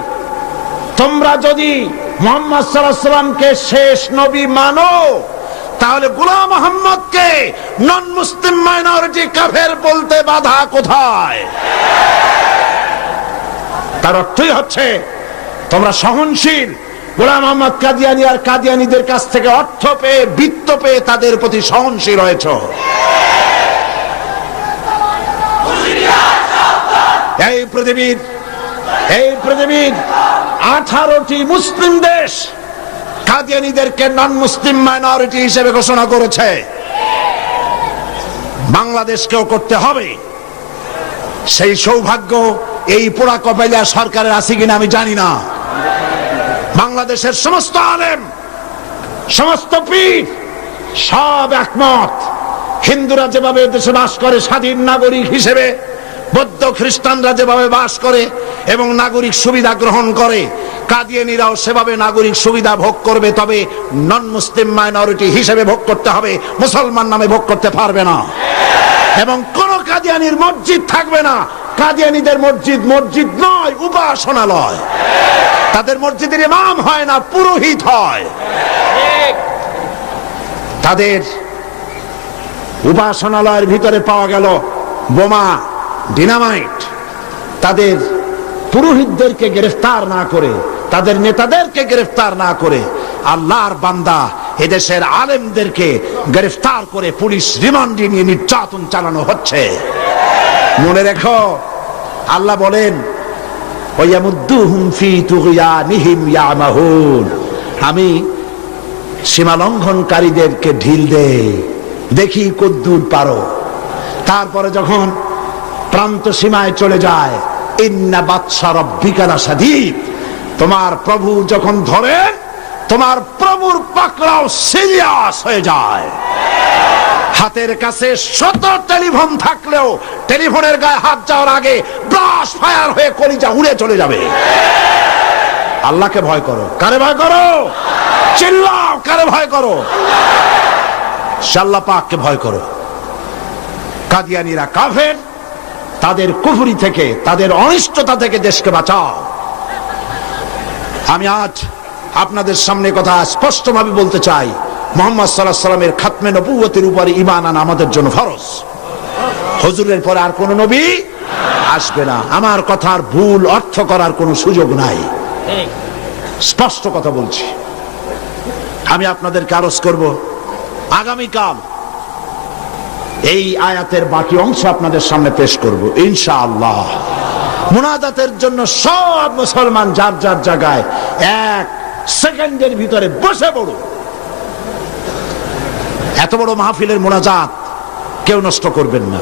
তোমরা যদি মুহাম্মদ সাল্লাল্লাহু আলাইহি ওয়াসাল্লামকে শেষ নবী মানো, তাহলে গোলাম মুহাম্মদকে নন মুসলিম মাইনরিটি কাফের বলতে বাধা কোথায়? তার অর্থই হচ্ছে তোমরা সহনশীল, গোলাম মুহাম্মদ কাদিয়ানী আর কাদিয়ানীদের কাছ থেকে অর্থ পেয়ে, বিত্ত পেয়ে তাদের প্রতি সহনশীল হয়েছ। এই পৃথিবীর 18টি মুসলিম দেশ কাদিয়ানীদেরকে নন মুসলিম মাইনরিটি হিসেবে ঘোষণা করেছে। বাংলাদেশকেও করতে হবে। সেই সৌভাগ্য এই পোড়া কপাইলা সরকারের আছে কিনা আমি জানি না। বাংলাদেশের সমস্ত আলেম, সমস্ত পীর সব একমত, হিন্দুরা যেভাবে দেশে বাস করে স্বাধীন নাগরিক হিসেবে, বৌদ্ধ খ্রিস্টানরা যেভাবে বাস করে এবং নাগরিক সুবিধা গ্রহণ করে, কাদিয়ানীরাও সেভাবে নাগরিক সুবিধা ভোগ করবে, তবে নন মুসলিম মাইনরিটি হিসেবে ভোগ করতে হবে, মুসলমান নামে ভোগ করতে পারবে না। এবং কোন কাদিয়ানীর মসজিদ থাকবে না। কাদিয়ানীদের মসজিদ মসজিদ নয়, উপাসনালয়। তাদের মসজিদের ইমাম হয় না, পুরোহিত হয়। তাদের উপাসনালয়ের ভিতরে পাওয়া গেল বোমা, ডিনামাইট। তাদের পুরোহিতদেরকে গ্রেফতার না করে, তাদের নেতাদেরকে গ্রেফতার না করে আল্লাহর বান্দা এদেশের আলেমদেরকে গ্রেফতার করে পুলিশ রিমান্ডে নিয়ে নির্যাতন চালানো হচ্ছে। মনে রেখো, আল্লাহ বলেন ওয়ায়ামুদ্দুহুম ফি তুগয়ানিহিম ইয়ামাহুন, আমি সীমা লঙ্ঘনকারীদেরকে ঢিল দেই, দেখি কদ্দুর পারো। তারপরে যখন প্রান্ত সীমায় চলে যায়, ইন্না বাতশা রাব্বিকা লাশাদীদ, তোমার প্রভু যখন ধরেন, তোমার প্রভুর পাকড়াও সিরিয়াস হয়ে যায়। হাতের কাছে শত টেলিফোন থাকলেও টেলিফোনের গায়ে হাত যাওয়ার আগে ব্রাশ ফায়ার হয়ে কলিজা উড়ে চলে যাবে। আল্লাহকে ভয় করো। কারে ভয় করো? চিল্লাও, কারে ভয় করো? আল্লাহ পাককে ভয় করো। কাদিয়ানীরা কাফের, তাদের কুফরি থেকে, তাদের অনিষ্টতা থেকে দেশকে বাঁচাও। আমি আজ আপনাদের সামনে কথা স্পষ্টভাবে বলতে চাই, মুহাম্মদ সাল্লাল্লাহু আলাইহি ওয়াসাল্লামের খাতমে নবুয়তের উপরে ঈমান আনা আমাদের জন্য ফরজ। হুজুরের পরে আর কোন নবী আসবে না। আমার কথার ভুল অর্থ করার কোনো সুযোগ নাই, স্পষ্ট কথা বলছি। আমি আপনাদেরকে আরজ করব, আগামীকাল এই আয়াতের বাকি অংশ আপনাদের সামনে পেশ করব ইনশাআল্লাহ। মুনাজাতের জন্য সব মুসলমান যার যার জায়গায় 1 সেকেন্ডের ভিতরে বসে পড়ো। এত বড় মাহফিলের মুনাজাত কেউ নষ্ট করবেন না।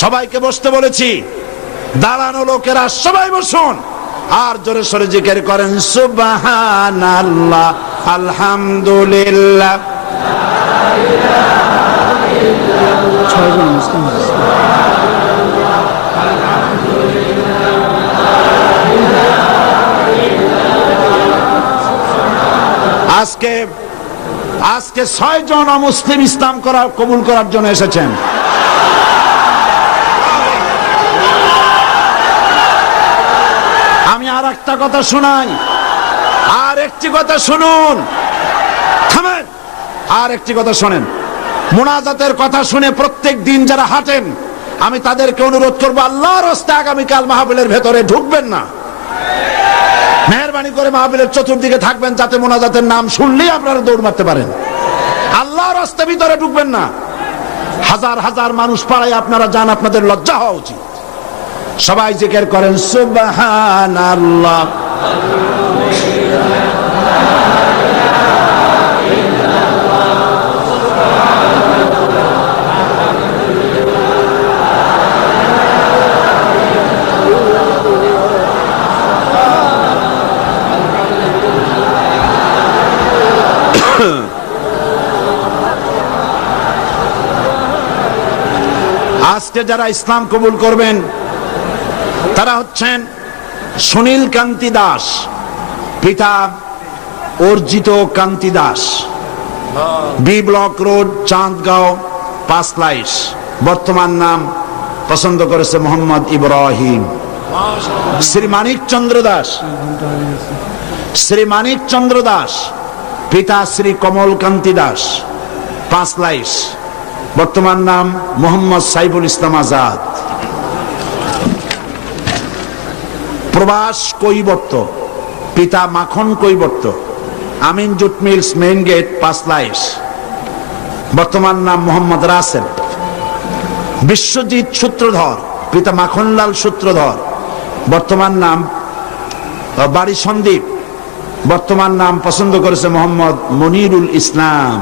সবাইকে বসতে বলেছি, দাঁড়ানো লোকেরা সবাই বসুন, আর জোরে সোরে জিকির করেন সুবহানাল্লাহ, আলহামদুলিল্লাহ। আজকে 6 জন অমুসলিম ইসলাম কবুল করার জন্য এসেছেন। আমি আর একটা কথা শোনাই, আর একটি কথা শুনুন, থামেন, আর একটি কথা শোনেন। মুনাজাতের কথা শুনে প্রত্যেক দিন যারা হাঁটেন, আমি তাদেরকে অনুরোধ করবো, আল্লাহর রাস্তায় আগামীকাল মাহফিলের ভেতরে ঢুকবেন না। মেহরবানি করে মাহফিলের চতুর্দিকে থাকবেন, যাতে মুনাজাতের নাম শুনলেই আপনারা দৌড় মারতে পারেন। আল্লাহর রাস্তায় ভিতরে ঢুকবেন না। হাজার হাজার মানুষ পাড়ায় আপনারা যান, আপনাদের লজ্জা হওয়া উচিত। সবাই জিকির করেন সুবহানাল্লাহ। আজকে যারা ইসলাম কবুল করবেন তারা হচ্ছেন সুনীল কান্তি দাস, পিতা Arjit Kanti Das, B block road, Chandgaon, Panchlaish. বর্তমান নাম পছন্দ করেছে মোহাম্মদ ইব্রাহিম। শ্রী মানিক চন্দ্র দাস, শ্রী মানিক চন্দ্র দাস, পিতা শ্রী কমল কান্তি দাস, পাঁচলাইশ। বর্তমান নাম মোহাম্মদ সাইফুল ইসলাম আজাদ। প্রবাস কৈবর্ত, পিতা Makhan Kaibarta, Amin jute mills, main gate, Panchlaish. বর্তমান নাম মোহাম্মদ রাসেল। বিশ্বজিৎ সূত্রধর, পিতা মাখনলাল সূত্রধর, বর্তমান নাম বাড়ি সন্দীপ। বর্তমান নাম পছন্দ করেছে মোহাম্মদ মনিরুল ইসলাম।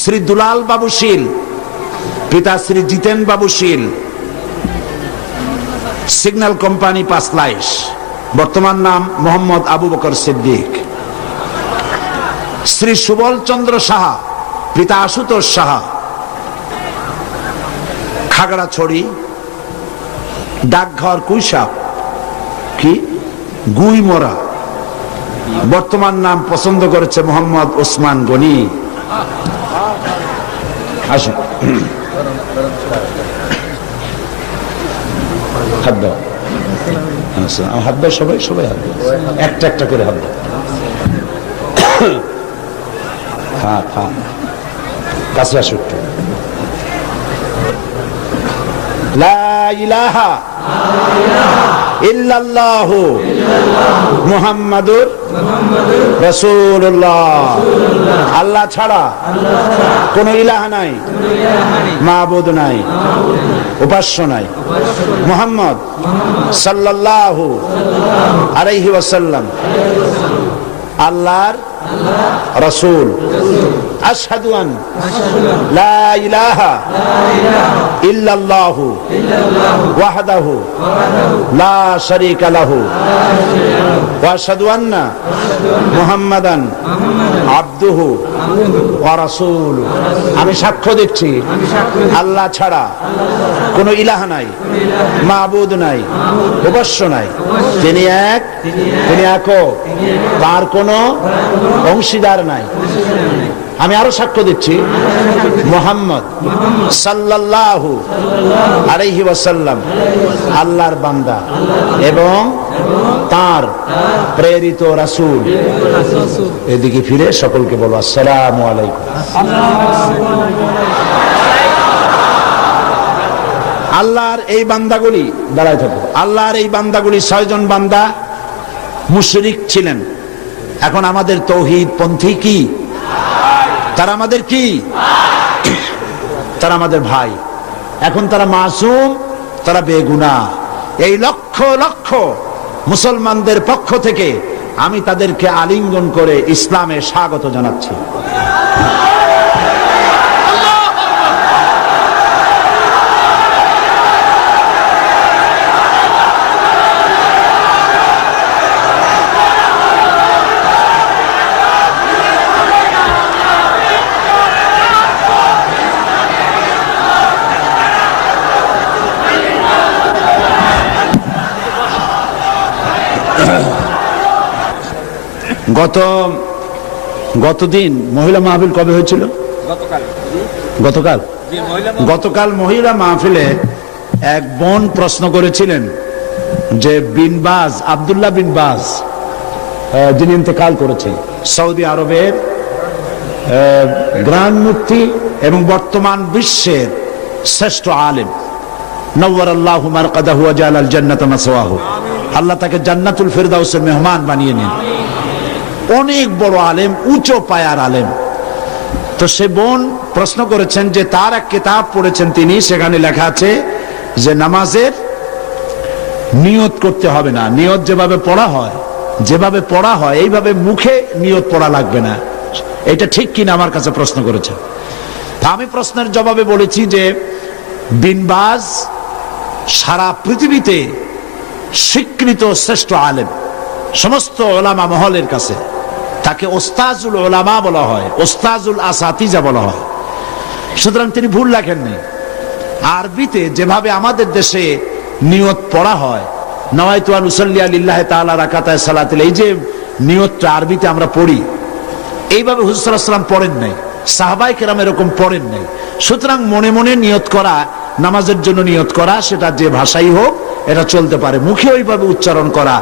শ্রী দুলাল বাবু শীল, পিতা শ্রী জিতেন বাবু শীল, সিগন্যাল কোম্পানি, পাঁচলাইশ। বর্তমান নাম মোহাম্মদ আবু বকর সিদ্দিক। শ্রী সুবল চন্দ্র সাহা, পিতা আশুতোষ সাহা। খাগড়াছড়ি, ডাকঘর কুইসাপ, কি গুইমরা, বর্তমান নাম পছন্দ করেছে মোহাম্মদ ওসমান গনি। আসুন, হাত দাও, হাত দাও, সবাই সবাই হাত দাও, একটা একটা করে হাত দাও। হ্যাঁ হ্যাঁ, কাছে আসো একটু। লা ইলাহা ইল্লাল্লাহু মুহাম্মাদুর রাসূলুল্লাহ। আল্লাহ ছাড়া কোনো ইলাহ নাই, মাবুদ নাই, উপাস্য নাই। মুহাম্মদ সাল্লাল্লাহু আলাইহি ওয়াসাল্লাম আল্লাহর রাসূল। আশহাদু আন লা ইলাহা ইল্লাল্লাহু ওয়াহদাহু লা শারীকা লাহু ওয়া আশহাদু আন্না মুহাম্মাদান আবদুহু ওয়া রাসূলুহু। আমি সাক্ষ্য দিচ্ছি আল্লাহ ছাড়া কোনো ইলাহ নাই, মাবুদ নাই, উপাস্য নাই। তিনি এক, তিনি একক, তার কোনো অংশীদার নাই। আমি আরো সাক্ষ্য দিচ্ছি মুহাম্মদ সাল্লাল্লাহু আলাইহি ওয়াসাল্লাম আল্লাহর বান্দা এবং তার প্রেরিত রাসূল। এদিকে ফিরে সকলকে বলো আসসালামু আলাইকুম। আল্লাহর এই বান্দাগুলি, দাঁড়ায় থাকো, আল্লাহর এই বান্দাগুলি 6 জন বান্দা মুশরিক ছিলেন। এখন আমাদের তৌহিদ পন্থী কি? তারা আমাদের কি? তারা আমাদের ভাই। এখন তারা মাসুম, তারা বেগুনাহ। এই লক্ষ লক্ষ মুসলমানদের পক্ষ থেকে আমি তাদেরকে আলিঙ্গন করে ইসলামে স্বাগত জানাচ্ছি। গতদিন মহিলা মাহফিল কবে হয়েছিল? গতকাল মহিলা মাহফিলে এক বোন প্রশ্ন করেছিলেন যে বিনবাজ, আব্দুল্লাহ বিন বাজ, যিনি ইন্তেকাল করেছেন, সৌদি আরবের গ্রান্ড মুফতি এবং বর্তমান বিশ্বের শ্রেষ্ঠ আলেম, নওয়ারাল্লাহু মারকাদাহু ওয়া জাআলাল জান্নাতা মাসওয়াহু, আল্লাহ তাকে জান্নাতুল ফেরদাউসের মেহমান বানিয়ে নেন। অনেক বড় আলেম, উচ্চ পায়ার আলেম। তো সে বোন প্রশ্ন করেছেন যে তার এক কিতাব পড়েছেন তিনি, সেখানে লেখা আছে যে নামাজের নিয়ত করতে হবে না, নিয়ত যেভাবে পড়া হয় এইভাবে মুখে নিয়ত পড়া লাগবে না। এটা ঠিক কিনা আমার কাছে প্রশ্ন করেছে। তা আমি প্রশ্নের জবাবে বলেছি যে বিন বাজ সারা পৃথিবীতে স্বীকৃত শ্রেষ্ঠ আলেম, সমস্ত ওলামা মহলের কাছে তাকে ওস্তাজুল ওলামা বলা হয়, ওস্তাজুল আসাতিজা বলা হয়। সুতরাং তিনি ভুল লেখেননি। আরবিতে যেভাবে আমাদের দেশে নিয়ত পড়া হয়, নওয়াইতু আন উসাল্লি লিল্লাহি তাআলা রাকাতায় সালাতিল, এই যে নিয়তটা আরবিতে আমরা পড়ি, এইভাবে হুজুর সাল্লাল্লাহু আলাইহি ওয়াসাল্লাম পড়েন নাই, সাহাবায়ে কেরাম এরকম পড়েন নাই। সুতরাং মনে মনে নিয়ত করা, নামাজের জন্য নিয়ত করা, সেটা যে ভাষাই হোক এটা চলতে পারে, মুখে ওইভাবে উচ্চারণ করা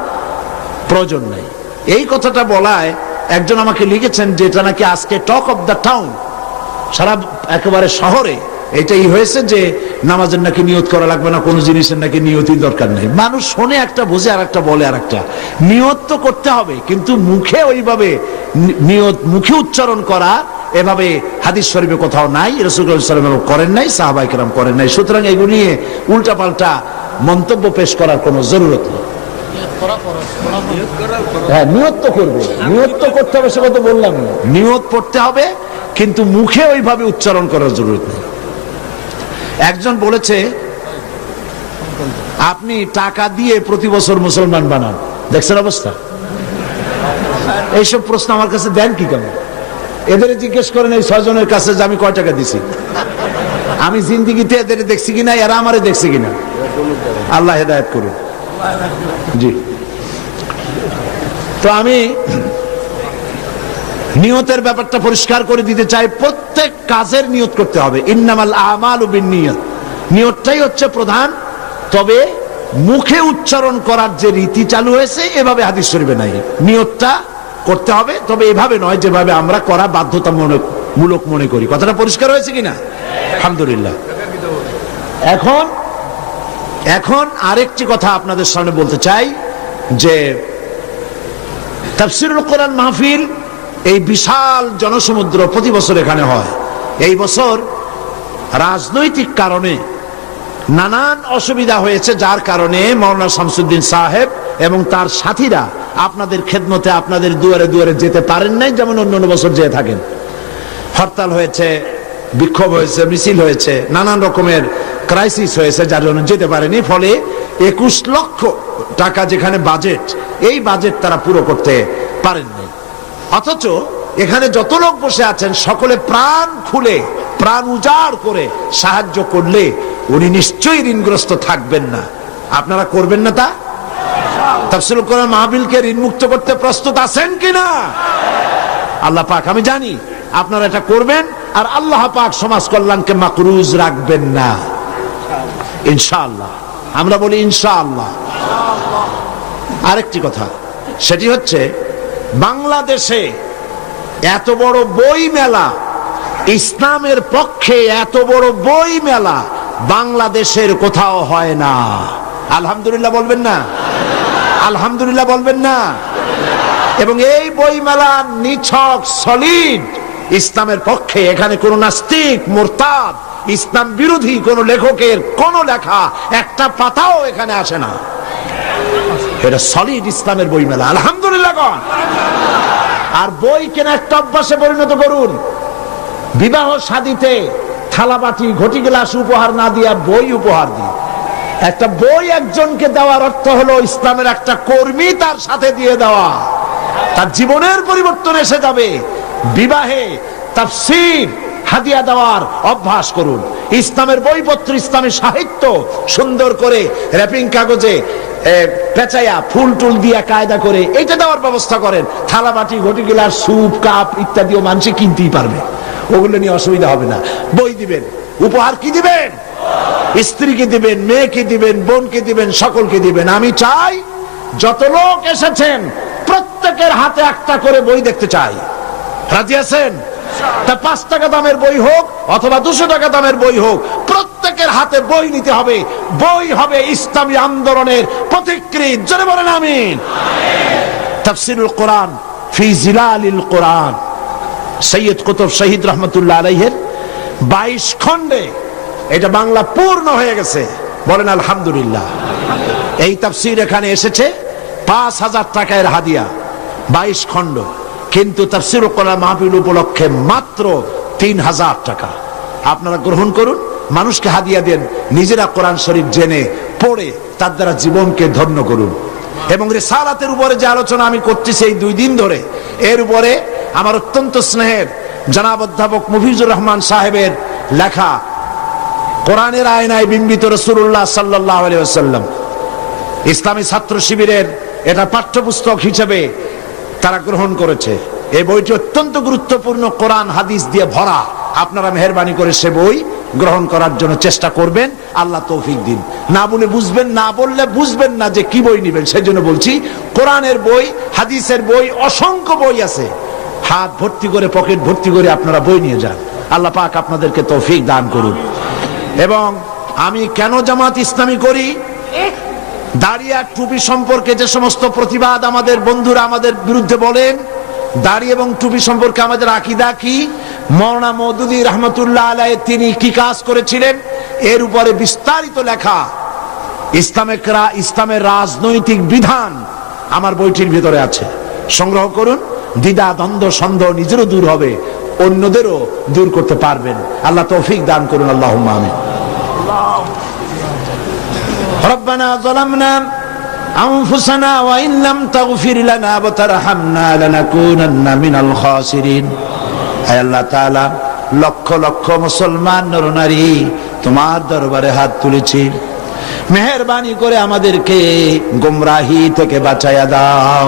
প্রয়োজন নেই। এই কথাটা বলায় একজন আমাকে লিখেছেন যে এটা নাকি আজকে টক অফ দ্য টাউন, সারা একেবারে শহরে এটাই হয়েছে যে নামাজের নাকি নিয়ত করা লাগবে না, কোনো জিনিসের নাকি নিয়তির দরকার নেই। মানুষ শোনে একটা, বোঝে আর একটা, বলে আর একটা। নিয়ত তো করতে হবে, কিন্তু মুখে ওইভাবে নিয়ত, মুখে উচ্চারণ করা এভাবে হাদিস শরীফে কোথাও নাই, রাসূলুল্লাহ সাল্লাল্লাহু আলাইহি ওয়াসাল্লাম করেন নাই, সাহাবায়ে কেরাম করেন নাই। সুতরাং এগুলো নিয়ে উল্টাপাল্টা মন্তব্য পেশ করার কোনো জরুরত নেই। হ্যাঁ, নিয়ত তো করবে, নিয়ত তো করতে হবে, সে কথা বললাম না। নিয়ত পড়তে হবে, কিন্তু মুখে ওইভাবে উচ্চারণ করার জরুরত নেই। একজন বলেছে আপনি টাকা দিয়ে প্রতি বছর মুসলমান বানান, দেখছেন অবস্থা? এইসব প্রশ্ন আমার কাছে দেন কি কেন? এদের জিজ্ঞেস করেন এই 6 জনের কাছে যে আমি কয় টাকা দিছি। আমি জিন্দিগিতে এদের দেখছি কিনা, এরা আমারে দেখছে কিনা, আল্লাহ হেদায়েত করুন। জি, তো আমি নিয়তের ব্যাপারটা পরিষ্কার করে দিতে চাই। প্রত্যেক কাজের নিয়ত করতে হবে। ইন্নামাল আমালু বিন্নিয়াত, নিয়তটাই হচ্ছে প্রধান। তবে মুখে উচ্চারণ করার যে রীতি চালু হয়েছে এভাবে হাদিস শরীফে নাই। নিয়তটা করতে হবে, তবে এভাবে নয় যেভাবে আমরা করা বাধ্যতামূলক মনে করি। কথাটা পরিষ্কার হয়েছে কিনা? আলহামদুলিল্লাহ। এখন আরেকটি কথা আপনাদের সামনে বলতে চাই যে তাফসীরুল কোরআন মাহফিল এই বিশাল জনসমুদ্র প্রতি বছর এখানে হয়। এই বছর রাজনৈতিক কারণে নানান অসুবিধা হয়েছে, যার কারণে মাওলানা শামসুদ্দিন সাহেব এবং তার সাথীরা আপনাদের খেদমতে আপনাদের দুয়ারে দুয়ারে যেতে পারেন নাই, যেমন অন্য বছর যেয়ে থাকেন। হরতাল হয়েছে, বিক্ষোভ হয়েছে, মিছিল হয়েছে, নানান রকমের ক্রাইসিস হয়েছে, যার জন্য যেতে পারেনি। ফলে 21 লক্ষ টাকা যেখানে বাজেট, এই বাজেট তারা পুরো করতে পারেননি। অথচ এখানে যত লোক বসে আছেন সকলে প্রাণ খুলে প্রাণ উজাড় করে সাহায্য করলে উনি নিশ্চয়ই ঋণগ্রস্ত থাকবেন না। আপনারা করবেন না তা? তাফসীরুল কোরআন মাহফিলকে ঋণ মুক্ত করতে প্রস্তুত আছেন কিনা? আল্লাহ পাক, আমি জানি আপনারা এটা করবেন, আর আল্লাহ পাক সমাজ কল্যাণকে মাকরুজ রাখবেন না, ইনশাআল্লাহ। আমরা বলি ইনশাআল্লাহ। আরেকটি কথা, সেটি হচ্ছে বাংলাদেশে এত বড় বই মেলা, ইসলামের পক্ষে এত বড় বই মেলা বাংলাদেশের কোথাও হয় না। আলহামদুলিল্লাহ বলবেন না? আলহামদুলিল্লাহ বলবেন না? এবং এই বই মেলা নিছক সলিড ইসলামের পক্ষে। এখানে কোন নাস্তিক, মুরতাদ, ইসলাম বিরোধী কোন লেখকের কোন লেখা একটা পাতাও এখানে আসে না। এটা সলিড ইসলামের বই মেলা। আলহামদুলিল্লাহ গণ। আর বই কেনা একটা অভ্যাসে পরিণত করুন। বিবাহ শাদীতে থালাবাটি, ঘটি গ্লাস উপহার না দিয়া বই উপহার দিন। একটা বই একজনকে দেওয়ার অর্থ হলো ইসলামের একটা কর্মী তার সাথে দিয়ে দেওয়া, তার জীবনের পরিবর্তন এসে যাবে। বিবাহে তাফসীর হাদিয়া দেওয়ার অভ্যাস করুন। ইসলামের বইপত্র, ইসলামী সাহিত্য সুন্দর করে র্যাপিং কাগজে পেঁচাইয়া ফুল টুল দিয়া কায়দা করে এটা দেওয়ার ব্যবস্থা করেন। থালাবাটি, ঘটি গ্লাস, স্যুপ, কাপ ইত্যাদিও মানুষ কিনতেই পারবে, ওগুলো নিয়ে অসুবিধা হবে না। বই দিবেন, উপহার কি দিবেন? স্ত্রীকে দিবেন, মেয়েকে দিবেন, বোনকে দিবেন, সকলকে দিবেন। আমি চাই যত লোক এসেছেন প্রত্যেকের হাতে একটা করে বই দেখতে চাই। রাজি আছেন? তা 5 টাকা দামের বই হোক অথবা 200 টাকা দামের বই হোক, প্রত্যেকের হাতে বই নিতে হবে। বই হবে ইসলামী আন্দোলনের প্রতিকৃত। জোরে বলেন আমিন। তাফসীরুল কোরআন ফি জিলালিল কোরআন, সৈয়দ কুতুব শহীদ রহমতুল্লাহ আলাইহির 22 খণ্ডে এটা বাংলা পূর্ণ হয়ে গেছে। বলেন আলহামদুলিল্লাহ। এই তাফসীর এখানে এসেছে 5000 টাকার হাদিয়া, 22 খণ্ড। কিন্তু তাফসীরুল কোরআন মাহফিল উপলক্ষে মাত্র 3000 টাকা। আপনারা গ্রহণ করুন, মানুষকে হাদিয়া দেন, নিজেরা কোরআন শরীফ জেনে পড়ে তার দ্বারা জীবনকে ধন্য করুন। এবং রিসালাতের উপরে যে আলোচনা আমি করতেছি এই 2 দিন ধরে, এর উপরে আমার অত্যন্ত স্নেহের জনাব অধ্যাপক মফিজুর রহমান সাহেবের লেখা কোরআনের আয়নায় বিম্বিত রাসূলুল্লাহ সাল্লাল্লাহু আলাইহি ওয়াসাল্লাম, ইসলামী ছাত্র শিবিরের এটা পাঠ্যপুস্তক হিসেবে তারা গ্রহণ করেছে। এই বইটি অত্যন্ত গুরুত্বপূর্ণ, কোরআন হাদিস দিয়ে ভরা। আপনারা মেহেরবানি করে সে বই গ্রহণ করার জন্য চেষ্টা করবেন। আল্লাহ তৌফিক দিন। না বলে বুঝবেন, না বললে বুঝবেন না যে কি বই নেবেন। সেই জন্য বলছি, কোরআনের বই, হাদিসের বই, অসংখ্য বই আছে। হাত ভর্তি করে, পকেট ভর্তি করে আপনারা বই নিয়ে যান। আল্লাহ পাক আপনাদেরকে তৌফিক দান করুন। এবং আমি কেন জামাত ইসলামী করি, দাড়ি আর টুপি সম্পর্কে যে সমস্ত প্রতিবাদ আমাদের বন্ধুরা আমাদের বিরুদ্ধে বলেন, দাড়ি এবং টুপি সম্পর্কে আমাদের আকীদা কি, মাওলানা মওদুদী রহমতুল্লাহ আলাইহি তিনি কি কাজ করেছিলেন, এর উপরে বিস্তারিত লেখা ইসলামের রাজনৈতিক বিধান আমার বইটির ভিতরে আছে। সংগ্রহ করুন। দ্বিধা, দ্বন্দ্ব, সন্দেহ নিজেরও দূর হবে, অন্যদেরও দূর করতে পারবেন। আল্লাহ তৌফিক দান করুন। আল্লাহুম্মা আমিন। ربنا ظلمنا أنفسنا وإن لم تغفر لنا وترحمنا لنكونن من الخاسرين। আয় আল্লাহ তাআলা, লক্ষ লক্ষ মুসলমান নরনারী তোমার দরবারে হাত তুলেছি, মেহেরবানি করে আমাদেরকে গুমরাহি থেকে বাঁচাইয়া দাও,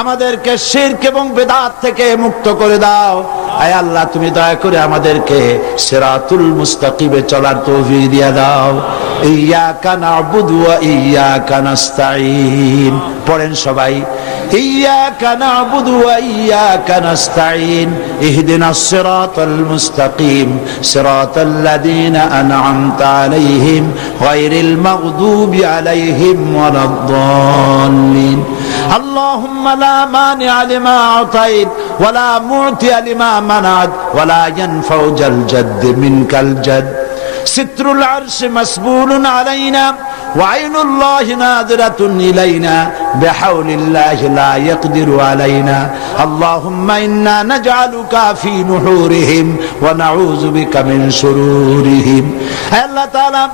আমাদেরকে শিরক এবং বেদাত থেকে মুক্ত করে দাও। আয় আল্লাহ, তুমি দয়া করে আমাদেরকে সিরাতুল মুস্তাকিমে চলার তৌফিক দিয়ে দাও। ইয়্যাকা না'বুদু ওয়া ইয়্যাকা নাস্তাঈন। পড়েন সবাই, ইয়্যাকা না'বুদু ওয়া ইয়্যাকা নাস্তাঈন, ইহদিনাস সিরাতাল মুস্তাকিম, সিরাতাল লাযীনা আন'আমতা আলাইহিম গায়রিল মাগদুবি আলাইহিম ওয়ালাদ-দাল্লিন। আল্লাহুম্মা লা মানি'a লিমা আ'তাইত ওয়া লা মু'তিয়া লিমা মানা'ত ওয়া লা ইয়ানফা'ু জাল জাদ্দ মিনকাল জাদ। সিত্রুল আরশ মাসবুলুন আলাইনা ওয়া আইনুল্লাহি নাযিরাতুন ইলাইনা বিহাউলিল্লাহি লা ইয়াকদিরু আলাইনা। আল্লাহুম্মা ইন্না নাজআলুকা ফি নুহুরিহিম ওয়া নাউযু বিকা মিন শুরুরিহিম। আল্লাহ তাআলা,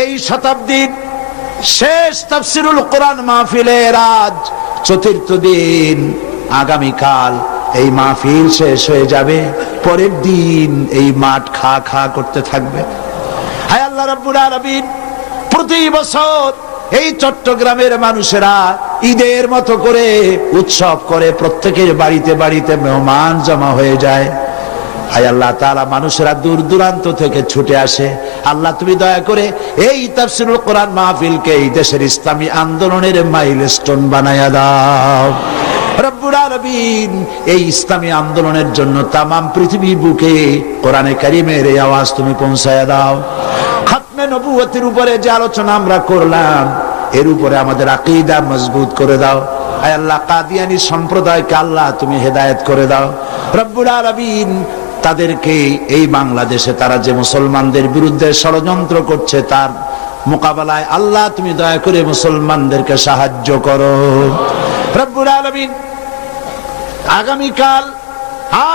এই শতাব্দীর শেষ তাফসীরুল কোরআন মাহফিলের আজ চতুর্থ দিন। আগামীকাল এই মাহফিল শেষ হয়ে যাবে, পরের দিন এই মাঠ খা খা করতে থাকবে। হায় আল্লাহ রাব্বুল আলামিন, প্রতি বছর এই চট্টগ্রামের মানুষেরা ঈদের মতো করে উৎসব করে, প্রত্যেকের বাড়িতে বাড়িতে মেহমান জমা হয়ে যায়। হায় আল্লাহ তাআলা, মানুষেরা দূর দূরান্ত থেকে ছুটে আসে। আল্লাহ, তুমি দয়া করে এই তাফসীরুল কোরআন মাহফিলকে এই দেশের ইসলামী আন্দোলনের মাইলস্টোন বানায়া দাও রব্বুল আলামিন। এই ইসলামী আন্দোলনের জন্য তামাম পৃথিবী বুকে কোরআনে কারীমের এই আওয়াজ তুমি পৌঁছায়া দাও। খাতমে নবুয়তের উপরে যে আলোচনা আমরা করলাম, এর উপরে আমাদের আকীদা মজবুত করে দাও। আয় আল্লাহ, কাদিয়ানী সম্প্রদায়কে আল্লাহ তুমি হেদায়েত করে দাও রব্বুল আলামিন। তাদেরকে এই বাংলাদেশে তারা যে মুসলমানদের বিরুদ্ধে ষড়যন্ত্র করছে, তার মোকাবেলায় আল্লাহ তুমি দয়া করে মুসলমানদেরকে সাহায্য করো রব্বুল আলামিন। আগামীকাল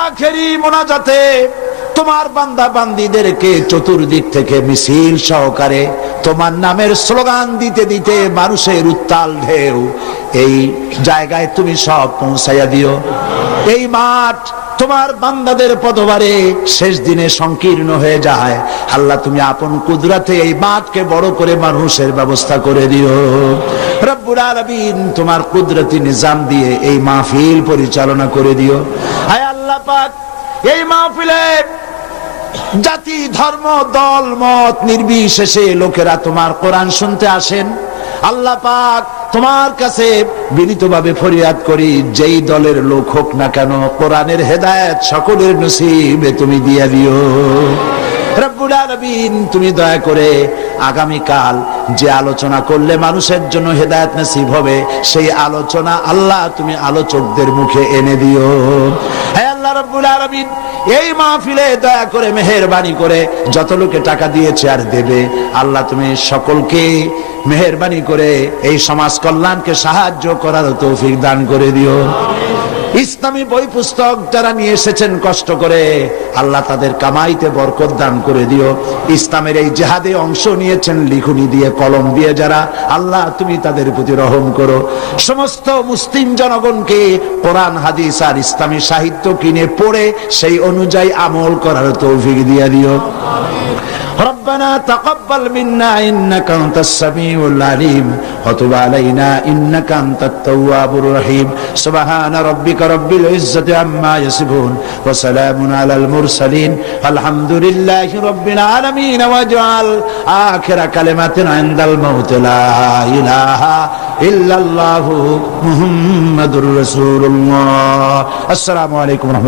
আখেরি মোনাজাতে তোমার বান্দা বান্দীদেরকে চতুর্দিক থেকে মিছিল সহকারে তোমার নামের স্লোগান দিতে দিতে মানুষের উত্তাল ঢেউ এই জায়গায় তুমি সব পৌঁছাইয়া দিও। এই মাঠ তোমার বান্দাদের পদভারে শেষ দিনে সংকীর্ণ হয়ে যায়। আল্লাহ, তুমি আপন কুদরতে এই মাঠকে বড় করে মানুষের ব্যবস্থা করে দিও রব্বুল আলামিন। তোমার কুদরতি নিজাম দিয়ে এই মাহফিল পরিচালনা করে দিও। হায় আল্লাহ পাক, এই মাহফিলে জাতি ধর্ম দল মত নির্বিশেষে লোকেরা তোমার কোরআন শুনতে আসেন। আল্লাহ পাক, তোমার কাছে বিনীতভাবে ফরিয়াদ করি, যেই দলের লোক হোক না কেন, কোরআনের হেদায়েত সকলের নসিবে তুমি দিয়ে দিও রব্বুল আলামিন। তুমি দয়া করে আগামীকাল যে আলোচনা করলে মানুষের জন্য হেদায়েত নসিব হবে, সেই আলোচনা আল্লাহ তুমি আলোচকদের মুখে এনে দিও। হে আল্লাহ রব্বুল আলামিন, এই মাহফিলে দয়া করে মেহেরবানি করে যত লোকে টাকা দিয়েছে আর দেবে, আল্লাহ তুমি সকলকে মেহেরবানি করে এই সমাজ কল্যাণকে সাহায্য করার তৌফিক দান করে দিও। ইসলামী বই পুস্তক যারা নিয়ে এসেছেন কষ্ট করে, আল্লাহ তাদের কামাইতে বরকত দান করে দিও। ইসলামের এই জিহাদে অংশ নিয়েছেন লিখুনি দিয়ে কলম দিয়ে যারা, আল্লাহ তুমি তাদের প্রতি রহম করো। সমস্ত মুসলিম জনগণকে কোরআন হাদিস আর ইসলামী সাহিত্য কিনে পড়ে সেই অনুযায়ী আমল করার তৌফিক দিয়ে দিও। ربنا تقبل منا إنك أنت السميع العليم وتب علينا إنك أنت التواب الرحيم سبحان ربك رب العزة عما يصفون وسلام على المرسلين الحمد لله رب العالمين واجعل آخر كلمة عند الموت لا إله إلا الله محمد رسول الله. السلام عليكم ورحمة الله.